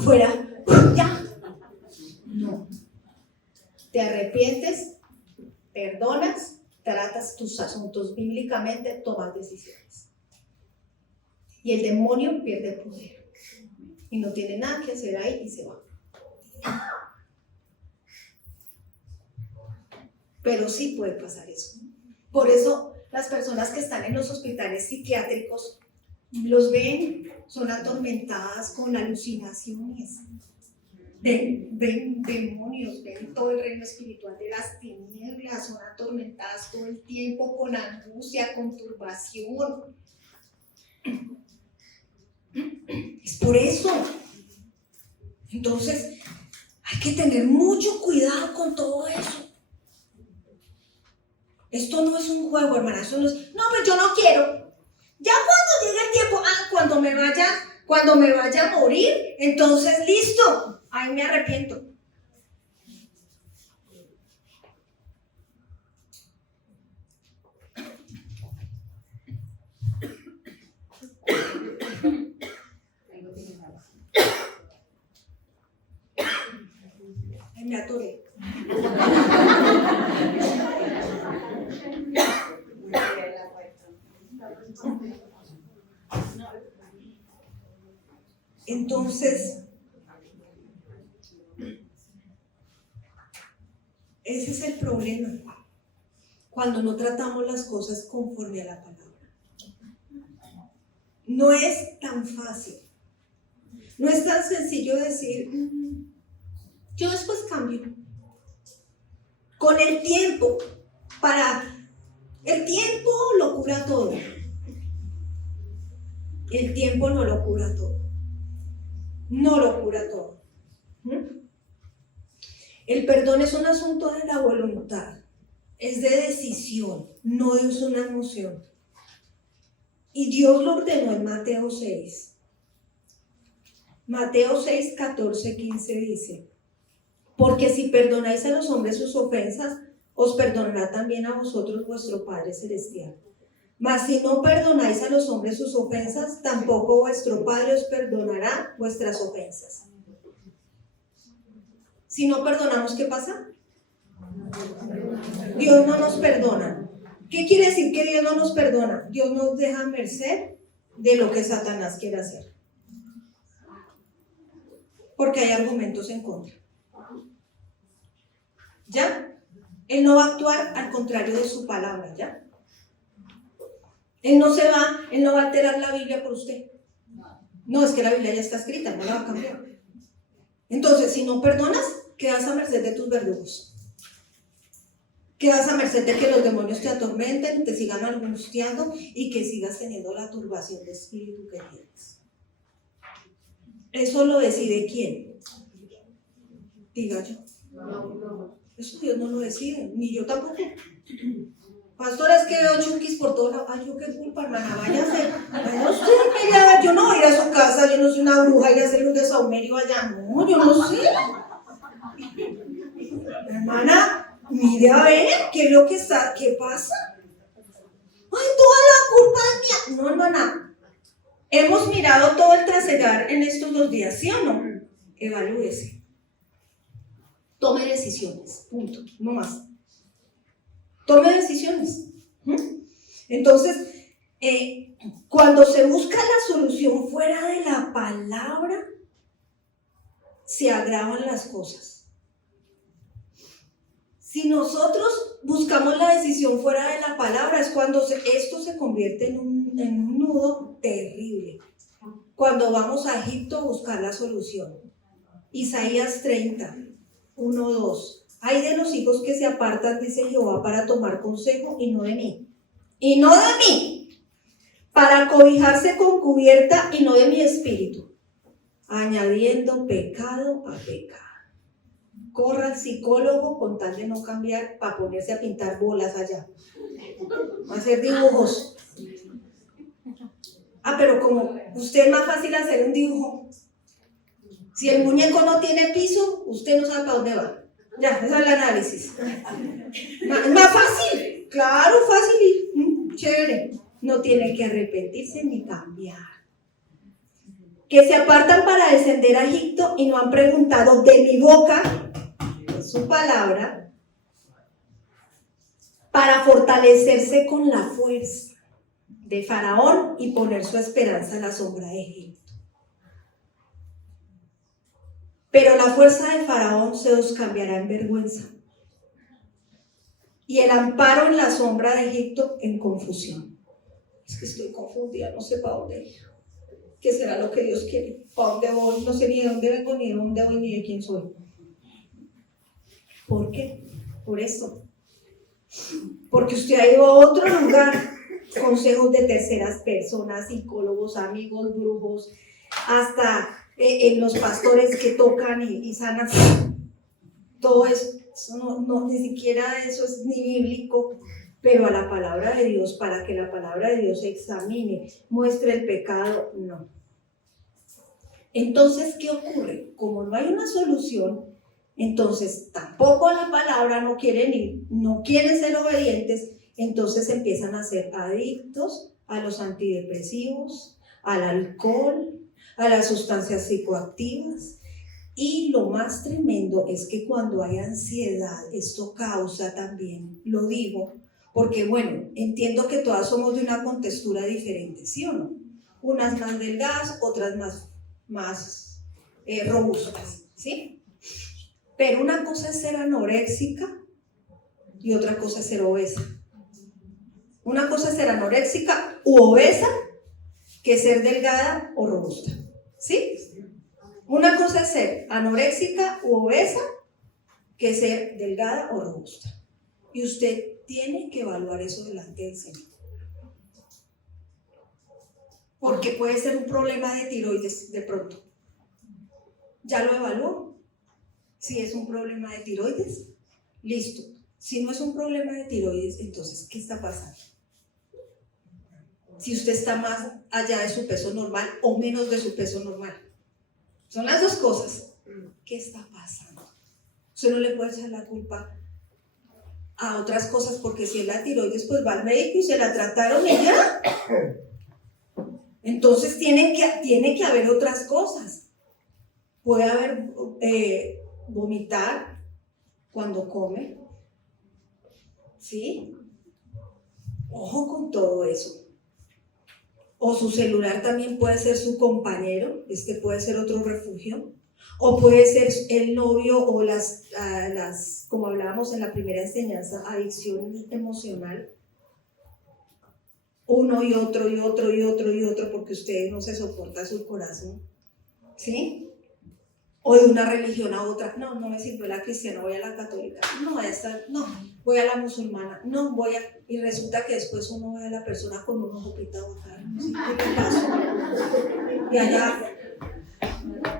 Fuera. Ya. No. Te arrepientes, perdonas, tratas tus asuntos bíblicamente, tomas decisiones. Y el demonio pierde el poder. Y no tiene nada que hacer ahí y se va. Pero sí puede pasar eso. Por eso las personas que están en los hospitales psiquiátricos los ven, son atormentadas con alucinaciones. Ven demonios, ven todo el reino espiritual de las tinieblas, son atormentadas todo el tiempo con angustia, con turbación. Es por eso. Entonces, hay que tener mucho cuidado con todo eso. Esto no es un juego, hermana. Eso no es, no, pues yo no quiero. Ya cuando llegue el tiempo, cuando me vaya a morir, entonces listo, ahí me arrepiento. Ay, me atoré. Entonces, ese es el problema, cuando no tratamos las cosas conforme a la palabra. No es tan fácil, no es tan sencillo decir, yo después cambio. Con el tiempo, el tiempo lo cura todo. El tiempo no lo cura todo. No lo cura todo. El perdón es un asunto de la voluntad, es de decisión, no es una emoción. Y Dios lo ordenó en Mateo 6. Mateo 6, 14, 15 dice: porque si perdonáis a los hombres sus ofensas, os perdonará también a vosotros vuestro Padre Celestial. Mas si no perdonáis a los hombres sus ofensas, tampoco vuestro Padre os perdonará vuestras ofensas. Si no perdonamos, ¿qué pasa? Dios no nos perdona. ¿Qué quiere decir que Dios no nos perdona? Dios nos deja merced de lo que Satanás quiere hacer. Porque hay argumentos en contra. ¿Ya? Él no va a actuar al contrario de su palabra, ¿ya? Él no va a alterar la Biblia por usted. No, es que la Biblia ya está escrita, no la va a cambiar. Entonces, si no perdonas, quedas a merced de tus verdugos. Quedas a merced de que los demonios te atormenten, te sigan angustiando y que sigas teniendo la turbación de espíritu que tienes. ¿Eso lo decide quién? Diga yo. Eso Dios no lo decide, ni yo tampoco. Pastora, es que veo chunquis por todos lados. Ay, yo qué culpa, hermana, váyase. Vaya usted, mira, yo no voy a ir a su casa, yo no soy una bruja y hacerle un desahumerio allá. No, yo no sé. Hermana, mire a ver qué es lo que está, qué pasa. Ay, toda la culpa es mía. No, hermana. Hemos mirado todo el trasegar en estos 2 días, ¿sí o no? Evalúese. Tome decisiones, punto, no más. Tome decisiones. Entonces, cuando se busca la solución fuera de la palabra, se agravan las cosas. Si nosotros buscamos la decisión fuera de la palabra, es cuando esto se convierte en un nudo terrible. Cuando vamos a Egipto a buscar la solución. Isaías 30, 1, 2. Hay de los hijos que se apartan, dice Jehová, para tomar consejo y no de mí. Y no de mí. Para cobijarse con cubierta y no de mi espíritu. Añadiendo pecado a pecado. Corra al psicólogo con tal de no cambiar para ponerse a pintar bolas allá. A hacer dibujos. Pero como usted es más fácil hacer un dibujo. Si el muñeco no tiene piso, usted no sabe para dónde va. Ya, ese es el análisis. Es más fácil, claro, fácil, chévere. No tiene que arrepentirse ni cambiar. Que se apartan para descender a Egipto y no han preguntado de mi boca, de su palabra, para fortalecerse con la fuerza de Faraón y poner su esperanza en la sombra de Egipto. Pero la fuerza de Faraón se os cambiará en vergüenza y el amparo en la sombra de Egipto en confusión. Es que estoy confundida, no sé para dónde ir. ¿Qué será lo que Dios quiere? ¿Para dónde voy? No sé ni de dónde vengo, ni de dónde voy, ni de quién soy. ¿Por qué? Por eso. Porque usted ha ido a otro lugar, consejos de terceras personas, psicólogos, amigos, brujos, hasta en los pastores que tocan y sanan. Todo eso no, ni siquiera eso es ni bíblico, pero a la palabra de Dios, para que la palabra de Dios examine, muestre el pecado, no. Entonces, ¿qué ocurre? Como no hay una solución, entonces tampoco a la palabra no quieren ir, no quieren ser obedientes, entonces empiezan a ser adictos a los antidepresivos, al alcohol, a las sustancias psicoactivas. Y lo más tremendo es que cuando hay ansiedad, esto causa también, lo digo, porque bueno, entiendo que todas somos de una contextura diferente, ¿sí o no? Unas más delgadas, otras más robustas, ¿sí? Pero una cosa es ser anoréxica y otra cosa es ser obesa. Una cosa es ser anoréxica u obesa que ser delgada o robusta, ¿sí? Una cosa es ser anoréxica u obesa que ser delgada o robusta. Y usted tiene que evaluar eso delante del Señor. Porque puede ser un problema de tiroides de pronto. ¿Ya lo evaluó? Si es un problema de tiroides, listo. Si no es un problema de tiroides, entonces, ¿qué está pasando? Si usted está más allá de su peso normal o menos de su peso normal. Son las dos cosas. ¿Qué está pasando? Usted no le puede echar la culpa a otras cosas, porque si es la tiroides, pues va al médico y se la trataron y ya. Entonces tiene que haber otras cosas. Puede haber vomitar cuando come, ¿sí? Ojo con todo eso. O su celular también puede ser su compañero, puede ser otro refugio. O puede ser el novio o las, como hablábamos en la primera enseñanza, adicción emocional. Uno y otro y otro y otro y otro, porque usted no se soporta su corazón, ¿sí? O de una religión a otra. No me sirve la cristiana, voy a la católica. No, voy a la musulmana. No, y resulta que después uno ve a la persona con un ojo pitado acá. No sé qué pasó. Y allá,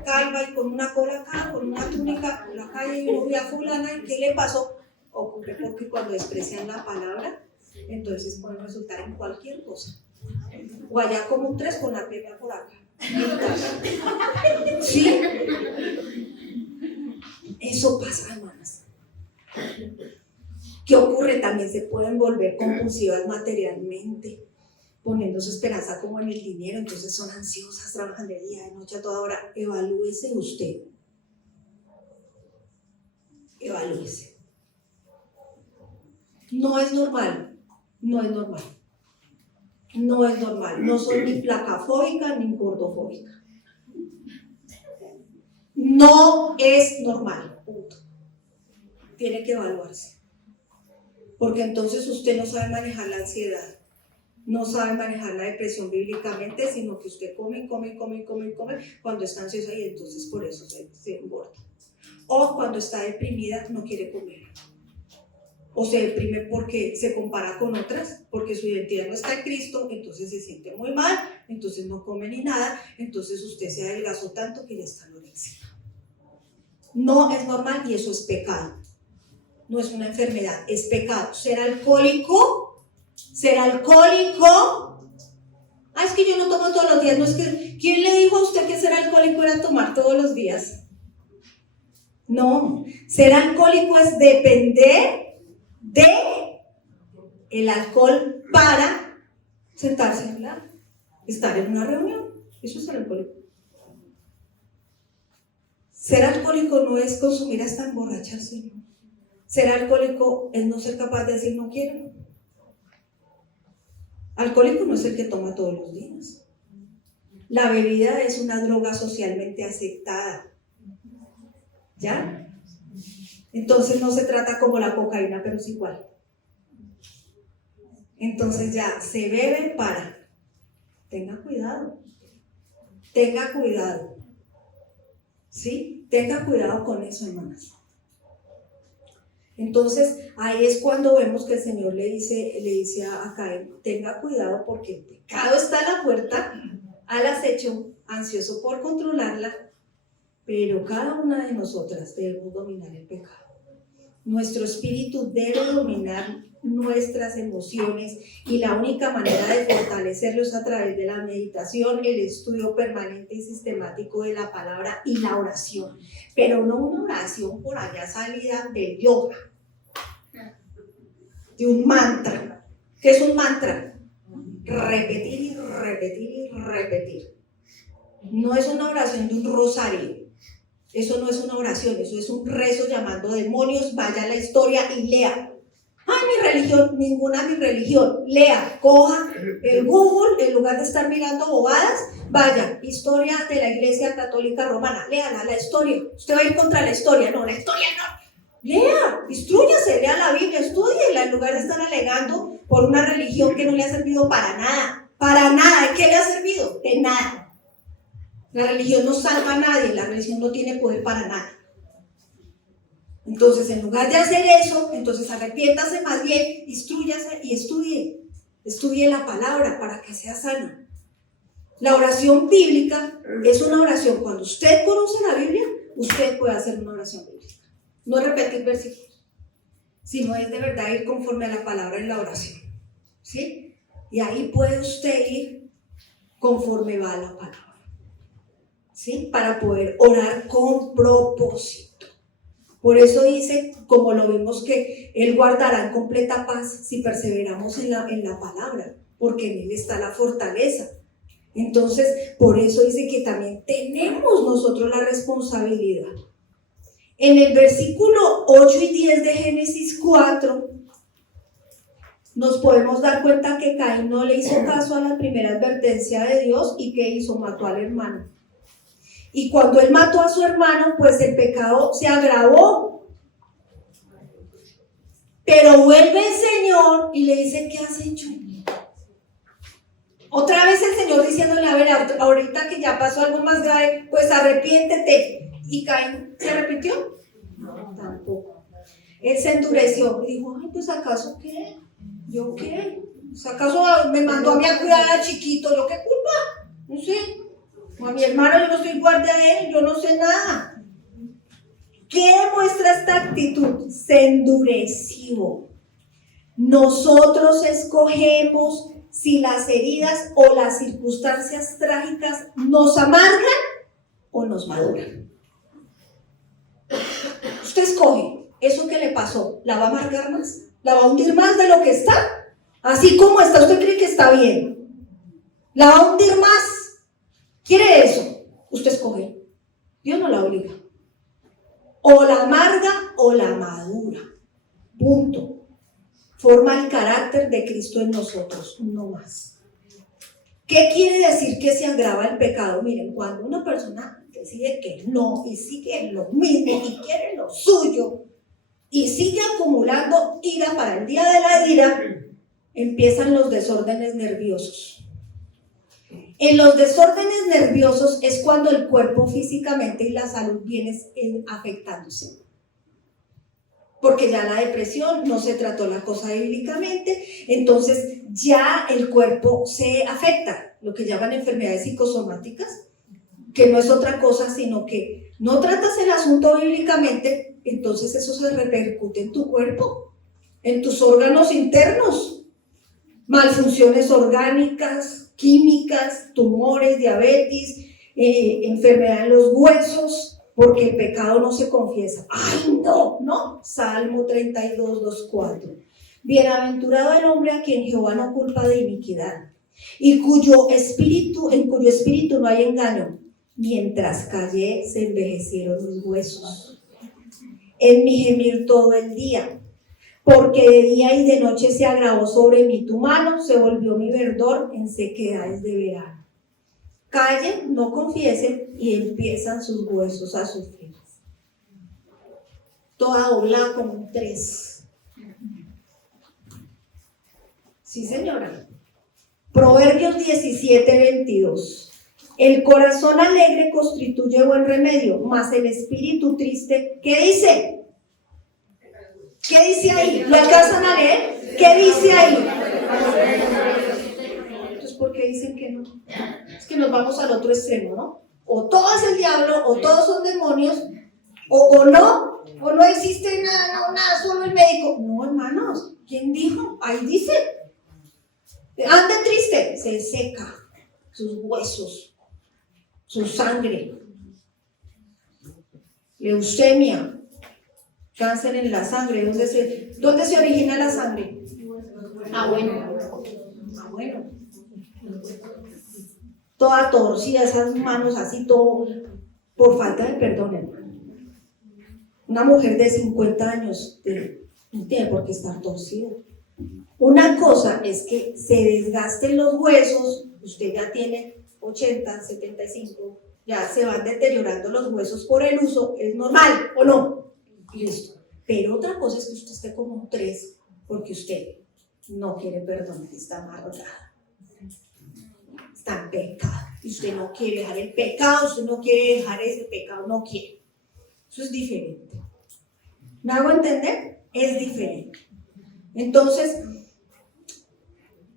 calva y con una cola acá, con una túnica en la calle, y uno ve a fulana, ¿y qué le pasó? Ocurre porque cuando desprecian la palabra, entonces pueden resultar en cualquier cosa. O allá como un 3 con la pierna por acá. ¿Sí? Eso pasa, hermanas. ¿Qué ocurre? También se pueden volver compulsivas materialmente, poniendo su esperanza como en el dinero. Entonces son ansiosas, trabajan de día, de noche, a toda hora. Evalúese usted. Evalúese. No es normal. No es normal. No es normal. No soy ni placafóbica ni gordofóbica. No es normal. Punto. Tiene que evaluarse. Porque entonces usted no sabe manejar la ansiedad. No sabe manejar la depresión bíblicamente, sino que usted come cuando está ansiosa y entonces por eso se engorda. O cuando está deprimida no quiere comer. O se deprime porque se compara con otras, porque su identidad no está en Cristo, entonces se siente muy mal, entonces no come ni nada, entonces usted se adelgazó tanto que ya está anoréxica. No es normal y eso es pecado. No es una enfermedad, es pecado. Ser alcohólico, es que yo no tomo todos los días, no es que ¿Quién le dijo a usted que ser alcohólico era tomar todos los días? No, ser alcohólico es depender de el alcohol para sentarse a hablar, estar en una reunión. Eso es ser alcohólico. Ser alcohólico no es consumir hasta emborracharse. ¿No? Ser alcohólico es no ser capaz de decir no quiero. Alcohólico no es el que toma todos los días. La bebida es una droga socialmente aceptada. ¿Ya? Entonces no se trata como la cocaína, pero es igual. Entonces ya, se bebe para. Tenga cuidado. Tenga cuidado. ¿Sí? Tenga cuidado con eso, hermanas. Entonces, ahí es cuando vemos que el Señor le dice a Caín, tenga cuidado porque el pecado está a la puerta, al acecho, ansioso por controlarla, pero cada una de nosotras debemos dominar el pecado. Nuestro espíritu debe dominar nuestras emociones y la única manera de fortalecerlo es a través de la meditación, el estudio permanente y sistemático de la palabra y la oración, pero no una oración por allá salida del yoga, de un mantra. ¿Qué es un mantra? Repetir y repetir y repetir. No es una oración de un rosario. Eso no es una oración, eso es un rezo llamando demonios, vaya a la historia y lea. Ay, mi religión, ninguna mi religión. Lea, coja el Google, en lugar de estar mirando bobadas, vaya, historia de la Iglesia Católica Romana, léala, la historia. Usted va a ir contra la historia, no, la historia no. Lea, instrúyase, lea la Biblia, estúdiela, en lugar de estar alegando por una religión que no le ha servido para nada. Para nada, ¿de qué le ha servido? De nada. La religión no salva a nadie, la religión no tiene poder para nada. Entonces, en lugar de hacer eso, entonces arrepiéntase más bien, instrúyase y estudie la palabra para que sea sana. La oración bíblica es una oración, cuando usted conoce la Biblia, usted puede hacer una oración bíblica. No es repetir versículos, sino es de verdad ir conforme a la palabra en la oración. ¿Sí? Y ahí puede usted ir conforme va la palabra. ¿Sí? Para poder orar con propósito. Por eso dice, como lo vimos, que Él guardará en completa paz si perseveramos en la palabra, porque en Él está la fortaleza. Entonces, por eso dice que también tenemos nosotros la responsabilidad. En el versículo 8 y 10 de Génesis 4, nos podemos dar cuenta que Caín no le hizo caso a la primera advertencia de Dios y que hizo, mató al hermano. Y cuando él mató a su hermano, pues el pecado se agravó. Pero vuelve el Señor y le dice, ¿qué has hecho? Otra vez el Señor diciéndole, a ver, ahorita que ya pasó algo más grave, pues arrepiéntete. ¿Y Caín se arrepintió? No, tampoco. Él se endureció y dijo, ay, pues ¿acaso qué? ¿Yo qué? Pues, ¿acaso me mandó a mí a cuidar al chiquito? ¿Yo qué culpa? No sé. A mi hermano yo no soy guardia de él, yo no sé nada. ¿Qué demuestra esta actitud? Se endureció. Nosotros escogemos si las heridas o las circunstancias trágicas nos amargan o nos maduran. Usted escoge, eso que le pasó, ¿la va a amargar más? ¿La va a hundir más de lo que está? Así como está, ¿usted cree que está bien? ¿La va a hundir más? ¿Quiere eso? Usted escoge. Dios no la obliga. O la amarga o la madura. Punto. Forma el carácter de Cristo en nosotros, no más. ¿Qué quiere decir que se agrava el pecado? Miren, cuando una persona decide que no y sigue lo mismo y quiere lo suyo y sigue acumulando ira para el día de la ira, empiezan los desórdenes nerviosos. En los desórdenes nerviosos es cuando el cuerpo físicamente y la salud vienen afectándose. Porque ya la depresión no se trató la cosa bíblicamente, entonces ya el cuerpo se afecta, lo que llaman enfermedades psicosomáticas, que no es otra cosa sino que no tratas el asunto bíblicamente, entonces eso se repercute en tu cuerpo, en tus órganos internos, malfunciones orgánicas, químicas, tumores, diabetes, enfermedad en los huesos, porque el pecado no se confiesa. ¡Ay, no! ¿No? Salmo 32, 2, 4. Bienaventurado el hombre a quien Jehová no culpa de iniquidad, y en cuyo espíritu no hay engaño. Mientras callé, se envejecieron mis huesos. En mi gemir todo el día, porque de día y de noche se agravó sobre mí tu mano, se volvió mi verdor en sequedades de verano. Callen, no confiesen, y empiezan sus huesos a sufrir. Toda doblada como un 3. Sí, señora. Proverbios 17, 22. El corazón alegre constituye buen remedio, mas el espíritu triste, ¿qué dice? ¿Qué dice ahí? ¿Lo alcanzan a leer? ¿Qué dice ahí? Entonces, ¿por qué dicen que no? Es que nos vamos al otro extremo, ¿no? O todo es el diablo, o todos son demonios, o no existe nada, solo el médico. No, hermanos, ¿quién dijo? Ahí dice. Ande triste, se seca sus huesos, su sangre, leucemia, cáncer en la sangre. ¿Dónde se origina la sangre? Bueno. Toda torcida, esas manos así, todo por falta de perdón, hermano. Una mujer de 50 años no tiene por qué estar torcida. Una cosa es que se desgasten los huesos, usted ya tiene 80, 75, ya se van deteriorando los huesos por el uso, es normal, ¿o no? Listo. Pero otra cosa es que usted esté como un 3, porque usted no quiere perdonar, está amargada, está en pecado, y usted no quiere dejar el pecado, usted no quiere dejar ese pecado, no quiere. Eso es diferente. ¿Me hago entender? Es diferente. Entonces,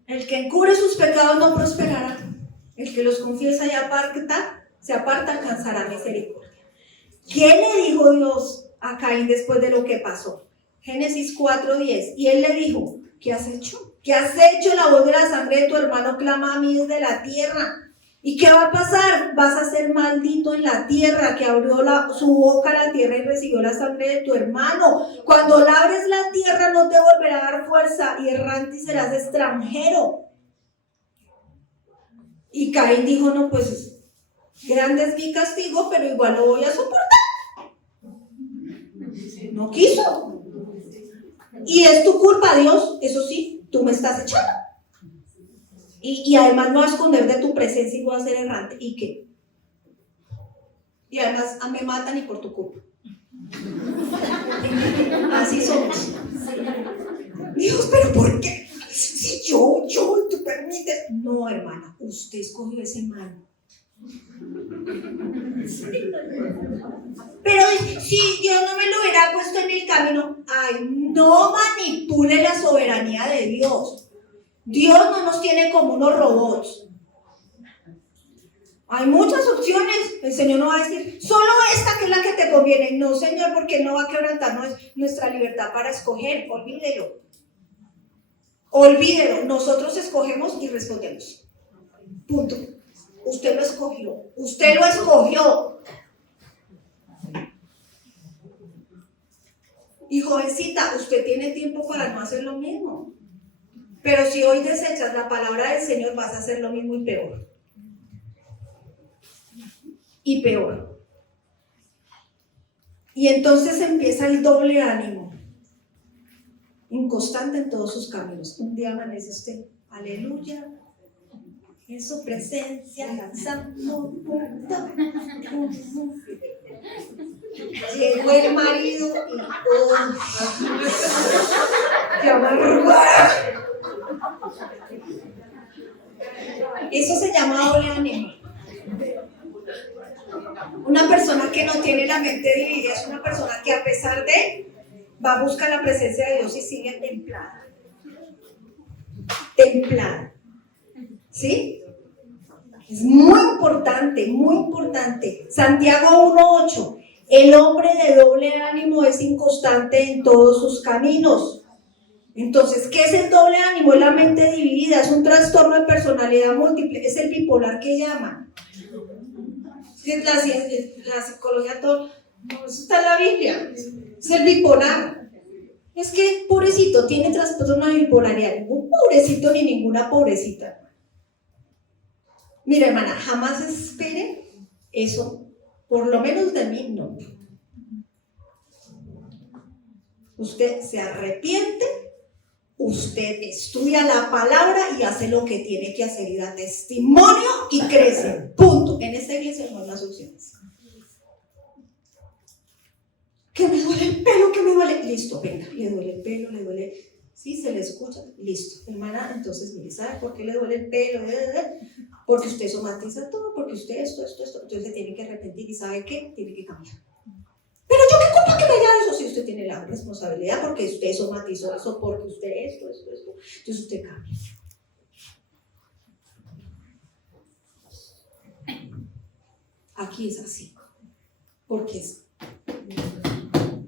el que encubre sus pecados no prosperará. El que los confiesa y se aparta, alcanzará misericordia. ¿Quién le dijo Dios a Caín después de lo que pasó? Génesis 4:10. Y él le dijo, ¿qué has hecho? ¿Qué has hecho? La voz de la sangre de tu hermano clama a mí desde la tierra. ¿Y qué va a pasar? Vas a ser maldito en la tierra, que abrió su boca a la tierra y recibió la sangre de tu hermano. Cuando labres la tierra no te volverá a dar fuerza, y errante y serás extranjero. Y Caín dijo, no, pues grande es mi castigo, pero igual lo voy a soportar. No quiso. Y es tu culpa, Dios, eso sí, tú me estás echando. Y además me voy a esconder de tu presencia y voy a ser errante. ¿Y qué? Y además me matan y por tu culpa. Así somos. Dios, ¿pero por qué? Si yo, tú permites. No, hermana, usted escogió ese mal. Pero si Dios no me lo hubiera puesto en el camino, ay, no manipule la soberanía de Dios. Dios no nos tiene como unos robots. Hay muchas opciones. El Señor no va a decir, solo esta que es la que te conviene. No, Señor, porque no va a quebrantarnos nuestra libertad para escoger. Olvídelo. Nosotros escogemos y respondemos. Punto. Usted lo escogió. Y jovencita, usted tiene tiempo para no hacer lo mismo. Pero si hoy desechas la palabra del Señor, vas a hacer lo mismo y peor. Y peor. Y entonces empieza el doble ánimo. Inconstante en todos sus caminos. Un día amanece usted, aleluya, en su presencia, lanzando punta. Llegó el marido y ¡qué amargura! Eso se llama doble ánimo. Una persona que no tiene la mente dividida es una persona que, a pesar de, va a buscar la presencia de Dios y sigue templada. ¿Sí? Es muy importante. Santiago 1:8. El hombre de doble ánimo es inconstante en todos sus caminos. Entonces, ¿qué es el doble ánimo? Es la mente dividida, es un trastorno de personalidad múltiple, es el bipolar que llaman. La psicología, todo, no, eso está en la Biblia, es el bipolar. Es que pobrecito tiene trastorno de bipolaridad, ningún pobrecito ni ninguna pobrecita. Mira, hermana, jamás espere eso, por lo menos de mí no. Usted se arrepiente, usted estudia la palabra y hace lo que tiene que hacer y da testimonio y crece, punto. En esta iglesia no hay más opciones. Que me duele el pelo, que me duele, listo, venga, le duele el pelo, le duele, sí, se le escucha, listo, hermana, entonces mire, ¿sabe por qué le duele el pelo? Porque usted somatiza todo, porque usted esto, entonces se tiene que arrepentir y ¿sabe qué? Tiene que cambiar. Pero yo qué culpa que me diga eso, si usted tiene la responsabilidad, porque usted somatizó eso, porque usted esto, entonces usted cambia. Aquí es así, porque es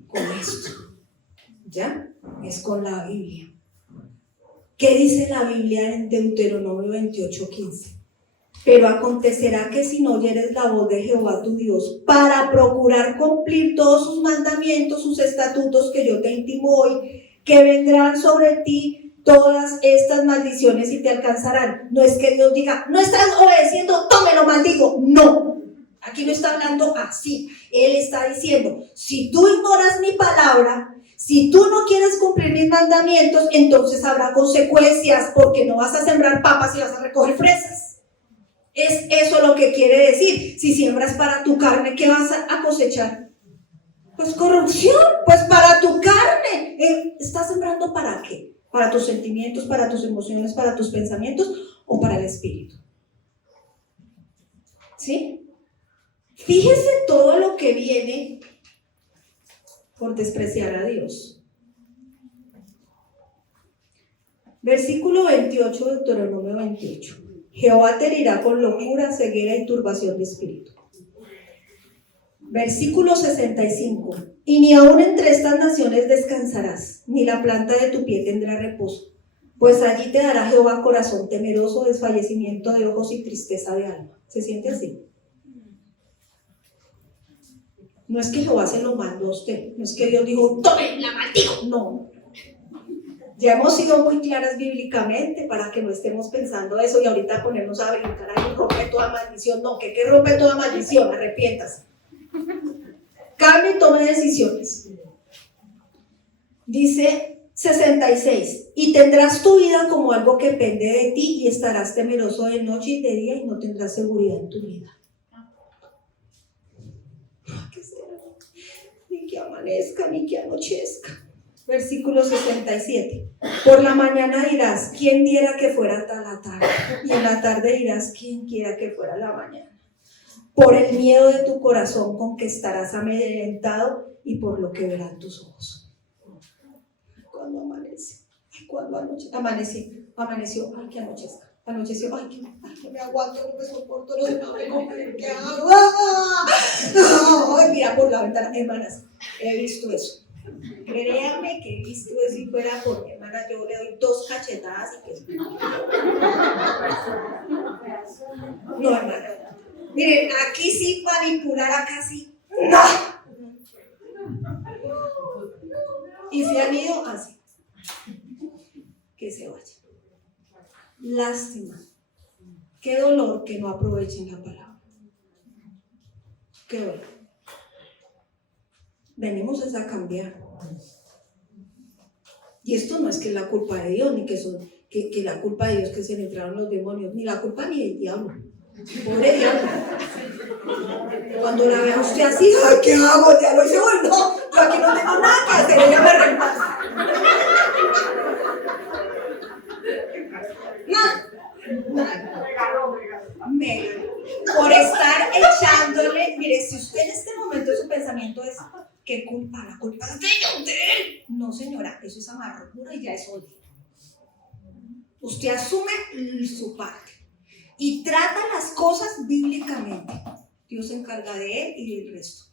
con esto, ¿ya? Es con la Biblia. ¿Qué dice la Biblia en Deuteronomio 28:15? Pero acontecerá que si no oyeres la voz de Jehová tu Dios para procurar cumplir todos sus mandamientos, sus estatutos que yo te intimo hoy, que vendrán sobre ti todas estas maldiciones y te alcanzarán. No es que Dios diga, no estás obedeciendo, tómelo, maldigo. No, aquí no está hablando así. Él está diciendo, si tú ignoras mi palabra, si tú no quieres cumplir mis mandamientos, entonces habrá consecuencias, porque no vas a sembrar papas y vas a recoger fresas. Es eso lo que quiere decir. Si siembras para tu carne, ¿qué vas a cosechar? Pues corrupción, pues para tu carne. ¿Estás sembrando para qué? ¿Para tus sentimientos, para tus emociones, para tus pensamientos o para el espíritu? ¿Sí? Fíjese todo lo que viene por despreciar a Dios. Versículo 28 de Deuteronomio 28. Jehová te herirá con locura, ceguera y turbación de espíritu. Versículo 65. Y ni aun entre estas naciones descansarás, ni la planta de tu pie tendrá reposo, pues allí te dará Jehová corazón temeroso, desfallecimiento de ojos y tristeza de alma. ¿Se siente así? No es que Jehová se lo mandó a usted, no es que Dios dijo, tome, la maldigo. No. Ya hemos sido muy claras bíblicamente para que no estemos pensando eso y ahorita ponernos a brincar ahí, rompe toda maldición. No, que rompe toda maldición, arrepiéntase. Cambie y tome decisiones. Dice 66, y tendrás tu vida como algo que pende de ti y estarás temeroso de noche y de día y no tendrás seguridad en tu vida. ¿Qué será? Ni que amanezca, ni que anochezca. Versículo 67. Por la mañana dirás, ¿quién diera que fuera tal la tarde? Y en la tarde dirás, ¿quién quiera que fuera la mañana? Por el miedo de tu corazón con que estarás amedrentado y por lo que verán tus ojos. Cuando amanece, ay, cuando amaneció, ay, que anochezca. Anocheció, ay, que me aguanto, no me soporto, no sé qué hago. Ay, mira por la ventana, hermanas, he visto eso. Créanme que he visto eso y fuera por mi hermana, yo le doy 2 cachetadas y que... No, hermana. Miren, aquí sí manipular, acá sí. ¡No! Y se han ido así. Que se vayan. Lástima. Qué dolor que no aprovechen la palabra. Qué dolor. Venimos a cambiar. Y esto no es que es la culpa de Dios, ni que la culpa de Dios que se le entraron los demonios, ni la culpa ni del diablo. Pobre diablo. Cuando la vea usted así, ay, ¿qué hago? El diablo dice, no, yo aquí no tengo nada que hacer, ella me reemplaza. Por estar echándole, mire, si usted en este momento su pensamiento es, ¿qué culpa? La culpa es de él. No, señora, eso es amargura y ya es odio. Usted asume su parte y trata las cosas bíblicamente. Dios se encarga de él y del resto.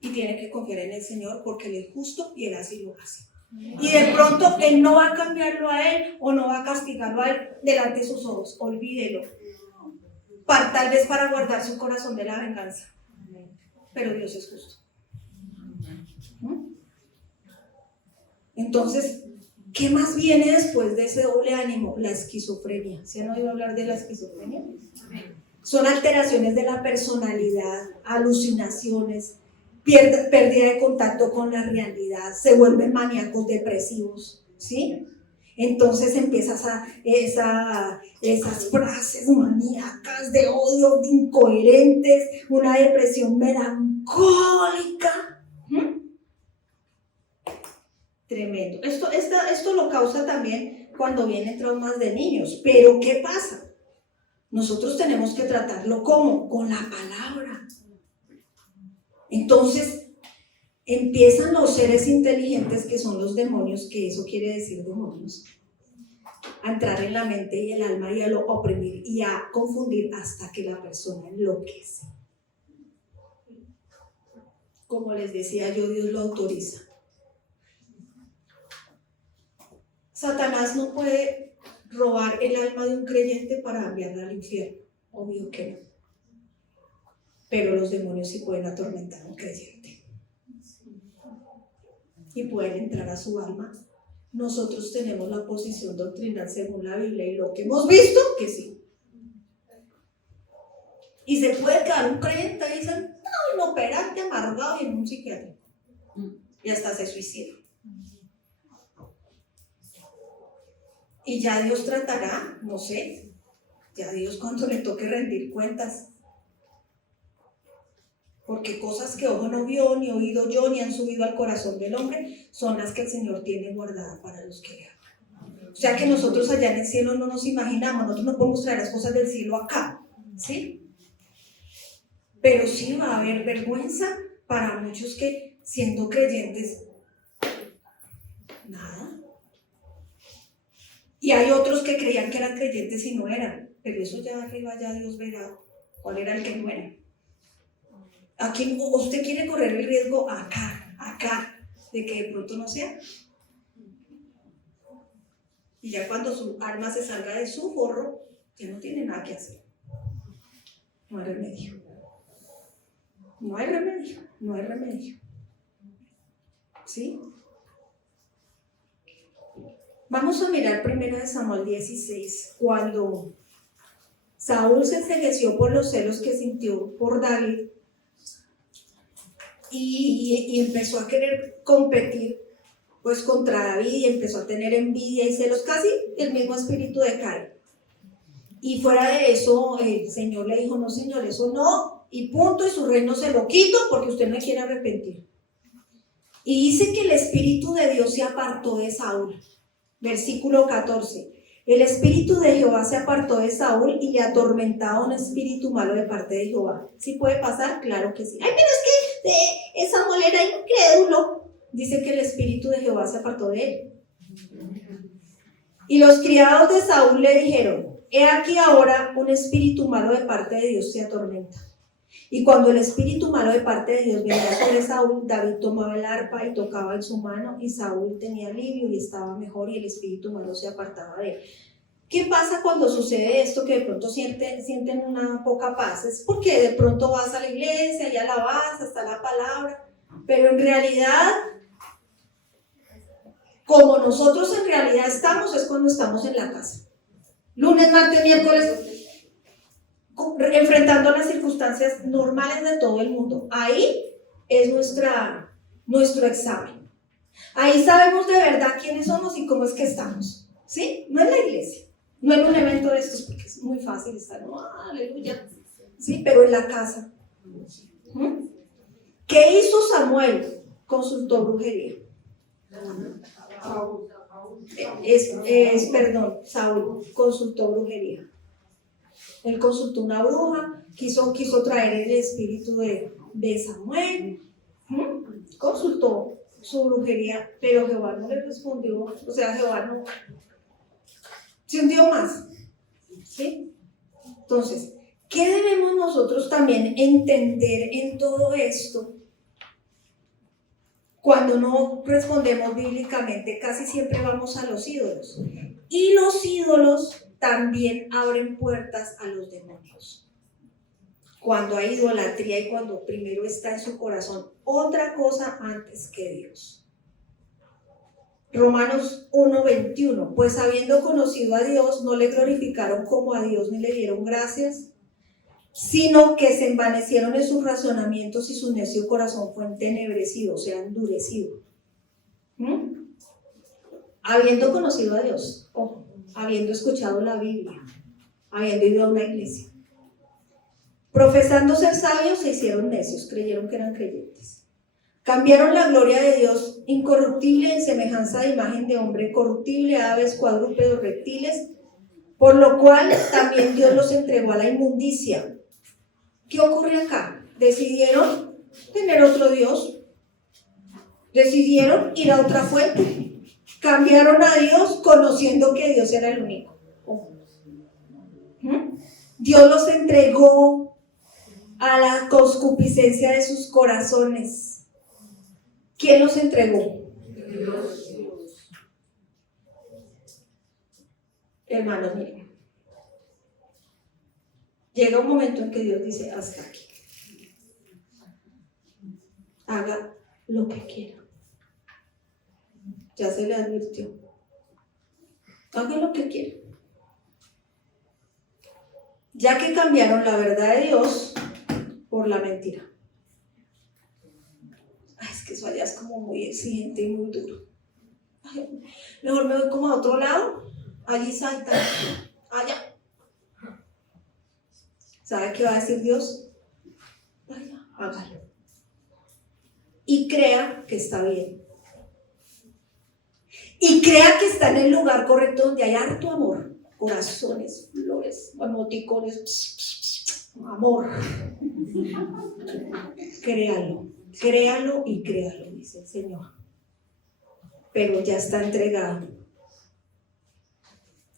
Y tiene que confiar en el Señor porque Él es justo y Él así lo hace. Y de pronto Él no va a cambiarlo a él o no va a castigarlo a él delante de sus ojos. Olvídelo. Tal vez para guardar su corazón de la venganza. Pero Dios es justo. Entonces, ¿qué más viene después de ese doble ánimo? La esquizofrenia. ¿Se han oído hablar de la esquizofrenia? Son alteraciones de la personalidad, alucinaciones, pérdida de contacto con la realidad, se vuelven maníacos depresivos, ¿sí? Entonces empiezas esas frases maníacas de odio, incoherentes, una depresión melancólica. Tremendo. Esto lo causa también cuando vienen traumas de niños. Pero ¿qué pasa? Nosotros tenemos que tratarlo ¿cómo? Con la palabra. Entonces empiezan los seres inteligentes, que son los demonios, que eso quiere decir demonios, a entrar en la mente y el alma y a lo oprimir y a confundir hasta que la persona enloquece. Como les decía yo, Dios lo autoriza. Satanás no puede robar el alma de un creyente para enviarla al infierno, obvio que no. Pero los demonios sí pueden atormentar a un creyente y pueden entrar a su alma. Nosotros tenemos la posición doctrinal según la Biblia y lo que hemos visto, que sí. Y se puede quedar un creyente y dicen, no, inoperante, amargado y en un psiquiátrico. Y hasta se suicida. Y ya Dios tratará, no sé, ya Dios cuando le toque rendir cuentas. Porque cosas que ojo no vio, ni oído yo, ni han subido al corazón del hombre, son las que el Señor tiene guardadas para los que le aman. O sea que nosotros allá en el cielo no nos imaginamos, nosotros no podemos traer las cosas del cielo acá, ¿sí? Pero sí va a haber vergüenza para muchos que, siendo creyentes, nada. Y hay otros que creían que eran creyentes y no eran, pero eso ya arriba ya Dios verá cuál era el que no era. Aquí usted quiere correr el riesgo acá, de que de pronto no sea. Y ya cuando su alma se salga de su forro, ya no tiene nada que hacer. No hay remedio. No hay remedio, no hay remedio. ¿Sí? Vamos a mirar 1 Samuel 16, cuando Saúl se encegueció por los celos que sintió por David y empezó a querer competir pues contra David y empezó a tener envidia y celos, casi el mismo espíritu de Caín. Y fuera de eso, el Señor le dijo, no señor, eso no, y punto, y su reino se lo quito porque usted no quiere arrepentir. Y dice que el espíritu de Dios se apartó de Saúl. Versículo 14. El espíritu de Jehová se apartó de Saúl y le atormentaba un espíritu malo de parte de Jehová. ¿Sí puede pasar? Claro que sí. Ay, pero es que Samuel era incrédulo. Dice que el espíritu de Jehová se apartó de él. Y los criados de Saúl le dijeron, he aquí ahora un espíritu malo de parte de Dios se atormenta. Y cuando el espíritu malo de parte de Dios venía sobre Saúl, David tomaba el arpa y tocaba en su mano, y Saúl tenía alivio y estaba mejor, y el espíritu malo se apartaba de él. ¿Qué pasa cuando sucede esto, que de pronto sienten una poca paz? Es porque de pronto vas a la iglesia y alabas, está la palabra, pero en realidad, como nosotros en realidad estamos, es cuando estamos en la casa. Lunes, martes, miércoles, enfrentando las circunstancias normales de todo el mundo. Ahí es nuestro examen. Ahí sabemos de verdad quiénes somos y cómo es que estamos. ¿Sí? No en la iglesia, no en un evento de estos, porque es muy fácil estar, aleluya. ¿Sí? Pero en la casa. ¿Qué hizo Samuel? Consultó brujería. Saúl consultó brujería. Él consultó una bruja, quiso traer el espíritu de Samuel, consultó su brujería, pero Jehová no le respondió, o sea, Jehová no se hundió más, ¿sí? Entonces, ¿qué debemos nosotros también entender en todo esto? Cuando no respondemos bíblicamente, casi siempre vamos a los ídolos. Y los ídolos también abren puertas a los demonios. Cuando hay idolatría y cuando primero está en su corazón otra cosa antes que Dios. Romanos 1:21, pues habiendo conocido a Dios, no le glorificaron como a Dios ni le dieron gracias, sino que se envanecieron en sus razonamientos y su necio corazón fue entenebrecido, o sea, endurecido. Habiendo conocido a Dios, habiendo escuchado la Biblia, habiendo ido a una iglesia, profesando ser sabios, se hicieron necios, creyeron que eran creyentes. Cambiaron la gloria de Dios incorruptible en semejanza de imagen de hombre corruptible, aves, cuadrúpedos, reptiles, por lo cual también Dios los entregó a la inmundicia. ¿Qué ocurre acá? Decidieron tener otro Dios, decidieron ir a otra fuente, cambiaron a Dios conociendo que Dios era el único. Dios los entregó a la concupiscencia de sus corazones. ¿Quién los entregó? Dios. Hermanos, miren, llega un momento en que Dios dice: hasta aquí, haga lo que quiera. Ya se le advirtió, haga lo que quiera. Ya que cambiaron la verdad de Dios por la mentira. Ay, es que eso allá es como muy exigente y muy duro. Ay, mejor me voy como a otro lado, allí salta, allá. ¿Sabe qué va a decir Dios? Vaya, hágalo. Y crea que está bien. Y crea que está en el lugar correcto donde hay harto amor. Corazones, flores, emoticones, amor. Créalo y créalo, dice el Señor. Pero ya está entregado.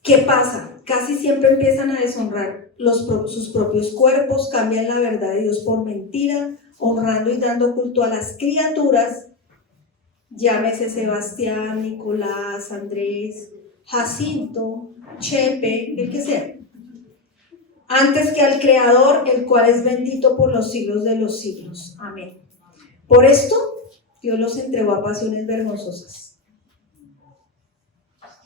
¿Qué pasa? Casi siempre empiezan a deshonrar sus propios cuerpos, cambian la verdad de Dios por mentira, honrando y dando culto a las criaturas. Llámese Sebastián, Nicolás, Andrés, Jacinto, Chepe, el que sea, antes que al Creador, el cual es bendito por los siglos de los siglos. Amén. Por esto, Dios los entregó a pasiones vergonzosas.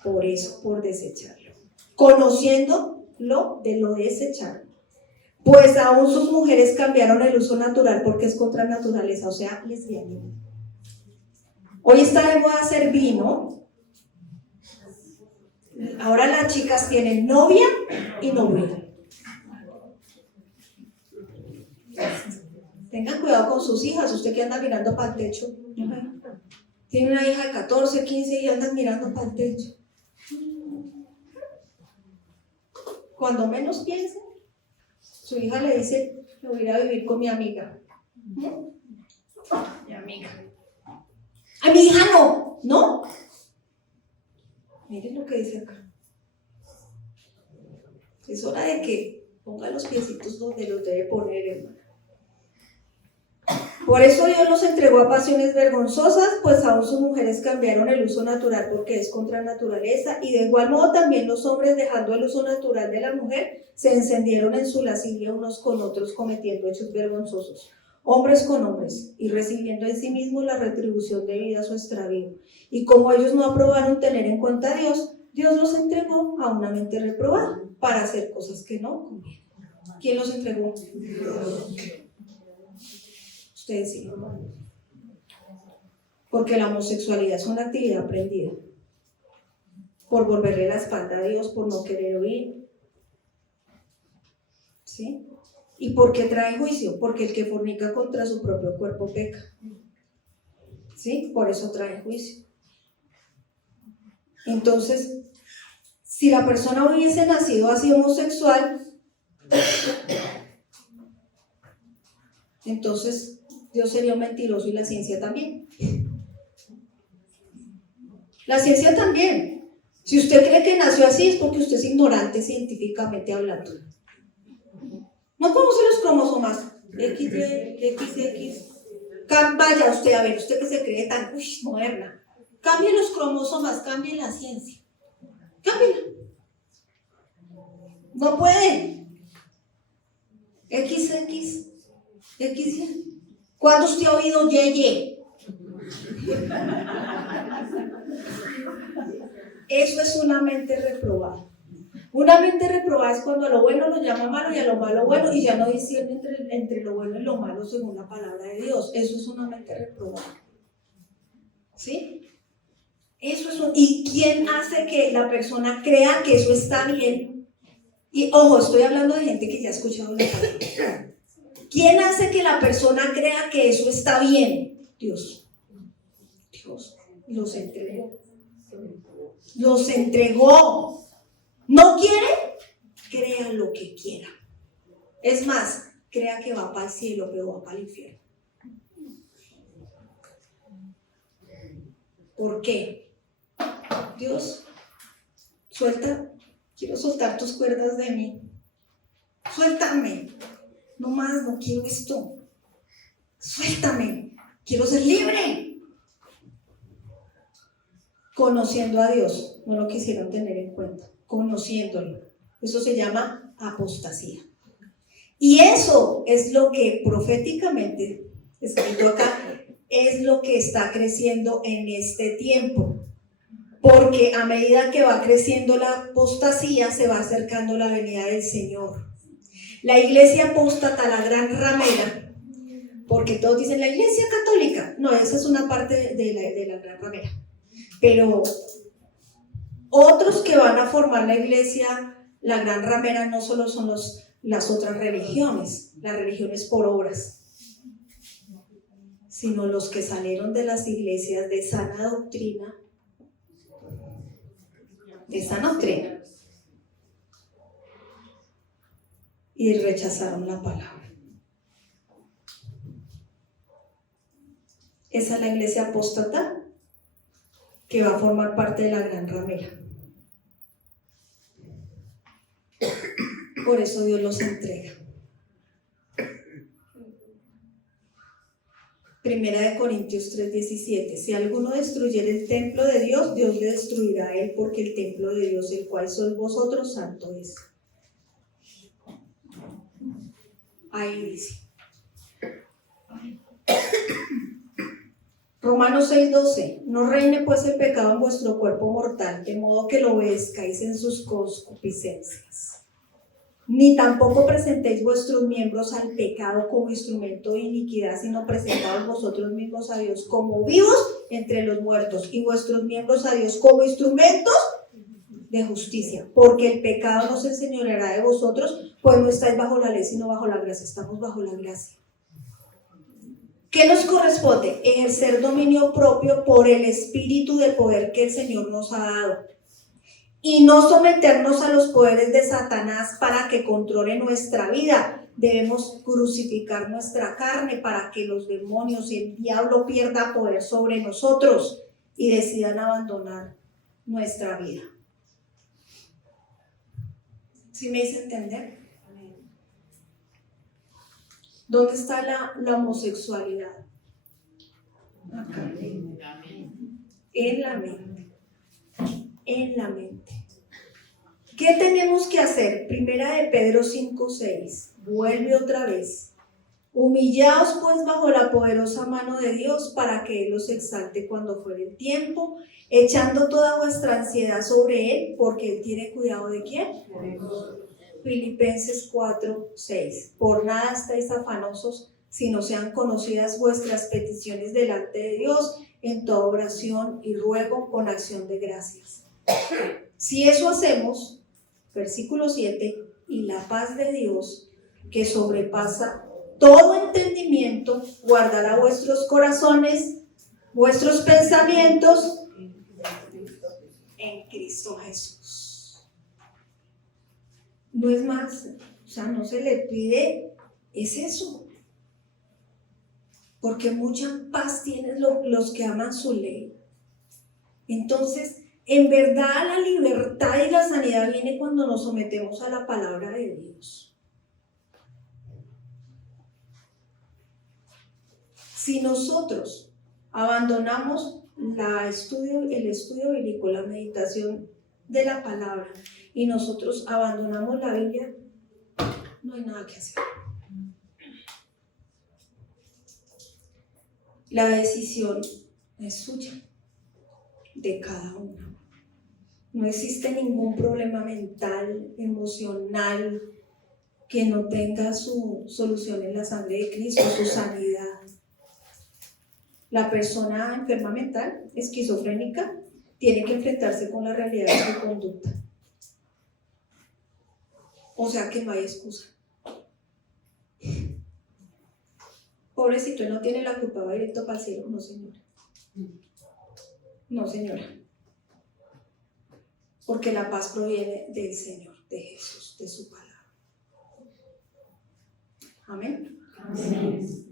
Por eso, por desecharlo. Conociéndolo de lo desecharon. Pues aún sus mujeres cambiaron el uso natural porque es contra naturaleza, o sea, lesbianismo. Hoy está de moda hacer vino. Ahora las chicas tienen novia y novio. Tengan cuidado con sus hijas, usted que anda mirando para el techo. Tiene una hija de 14, 15 y andan mirando para el techo. Cuando menos piense, su hija le dice: me voy a ir a vivir con mi amiga. Mi amiga. A mi hija no, ¿no? Miren lo que dice acá. Es hora de que ponga los piecitos donde los debe poner, hermano. Por eso Dios los entregó a pasiones vergonzosas, pues aún sus mujeres cambiaron el uso natural porque es contra naturaleza, y de igual modo también los hombres, dejando el uso natural de la mujer, se encendieron en su lascivia unos con otros, cometiendo hechos vergonzosos, hombres con hombres, y recibiendo en sí mismos la retribución debida a su extravío. Y como ellos no aprobaron tener en cuenta a Dios, Dios los entregó a una mente reprobada para hacer cosas que no convienen. ¿Quién los entregó? Dios. Ustedes sí. Porque la homosexualidad es una actividad aprendida. Por volverle la espalda a Dios, por no querer oír. ¿Sí? ¿Y por qué trae juicio? Porque el que fornica contra su propio cuerpo peca. ¿Sí? Por eso trae juicio. Entonces, si la persona hubiese nacido así homosexual, entonces Dios sería un mentiroso y la ciencia también. La ciencia también. Si usted cree que nació así es porque usted es ignorante científicamente hablando. No conoce los cromosomas XY, XX, Vaya usted, a ver, usted que se cree tan moderna. Cambie los cromosomas, cambie la ciencia. Cámbiela. No puede. XX. ¿Cuándo usted ha oído Yeye? Eso es una mente reprobada. Una mente reprobada es cuando a lo bueno lo llama malo y a lo malo bueno, y ya no discierne entre lo bueno y lo malo según la palabra de Dios. Eso es una mente reprobada. ¿Sí? Eso es ¿Y quién hace que la persona crea que eso está bien? Y ojo, estoy hablando de gente que ya ha escuchado la palabra. ¿Quién hace que la persona crea que eso está bien? Dios. Dios los entregó. Los entregó. ¿No quiere? Crea lo que quiera. Es más, crea que va para el cielo, pero va para el infierno. ¿Por qué? Dios, quiero soltar tus cuerdas de mí. Suéltame. No más, no quiero esto. Suéltame. Quiero ser libre. Conociendo a Dios, no lo quisieron tener en cuenta. Conociéndolo. Eso se llama apostasía. Y eso es lo que proféticamente, escrito acá, es lo que está creciendo en este tiempo. Porque a medida que va creciendo la apostasía, se va acercando la venida del Señor. La iglesia apóstata, la gran ramera, porque todos dicen la iglesia católica. No, esa es una parte de la gran ramera. Pero otros que van a formar la iglesia, la gran ramera, no solo son las otras religiones, las religiones por obras, sino los que salieron de las iglesias de sana doctrina, y rechazaron la palabra. Esa es la iglesia apóstata que va a formar parte de la gran ramera. Por eso Dios los entrega. Primera de Corintios 3:17. Si alguno destruyere el templo de Dios, Dios le destruirá a él, porque el templo de Dios, el cual sois vosotros, santo es. Ahí dice. Romanos 6:12. No reine pues el pecado en vuestro cuerpo mortal, de modo que lo obedezcáis en sus concupiscencias. Ni tampoco presentéis vuestros miembros al pecado como instrumento de iniquidad, sino presentaos vosotros mismos a Dios como vivos entre los muertos, y vuestros miembros a Dios como instrumentos de justicia, porque el pecado no se enseñoreará de vosotros, pues no estáis bajo la ley, sino bajo la gracia. Estamos bajo la gracia. ¿Qué nos corresponde? Ejercer dominio propio por el espíritu de poder que el Señor nos ha dado, y no someternos a los poderes de Satanás para que controle nuestra vida. Debemos crucificar nuestra carne para que los demonios y el diablo pierdan poder sobre nosotros y decidan abandonar nuestra vida. ¿Sí me hice entender? ¿Dónde está la homosexualidad? Acá. En la mente. En la mente. ¿Qué tenemos que hacer? Primera de Pedro 5:6. Vuelve otra vez. Humillaos pues bajo la poderosa mano de Dios, para que Él os exalte cuando fuere el tiempo, echando toda vuestra ansiedad sobre Él, porque Él tiene cuidado ¿de quién? Filipenses 4:6. Por nada estáis afanosos, sino sean conocidas vuestras peticiones delante de Dios en toda oración y ruego con acción de gracias. Si eso hacemos, versículo 7, y la paz de Dios, que sobrepasa todo entendimiento, guardará vuestros corazones, vuestros pensamientos en Cristo Jesús. No es más, o sea, no se le pide, es eso. Porque mucha paz tienen los que aman su ley. Entonces, en verdad la libertad y la sanidad viene cuando nos sometemos a la palabra de Dios. Si nosotros abandonamos el estudio bíblico, la meditación de la palabra, y nosotros abandonamos la Biblia, no hay nada que hacer. La decisión es suya, de cada uno. No existe ningún problema mental, emocional, que no tenga su solución en la sangre de Cristo, su sanidad. La persona enferma mental, esquizofrénica, tiene que enfrentarse con la realidad de su conducta. O sea que no hay excusa. Pobrecito, él no tiene la culpa, va directo para el cielo. No, señora. No, señora. Porque la paz proviene del Señor, de Jesús, de su palabra. Amén. Amén.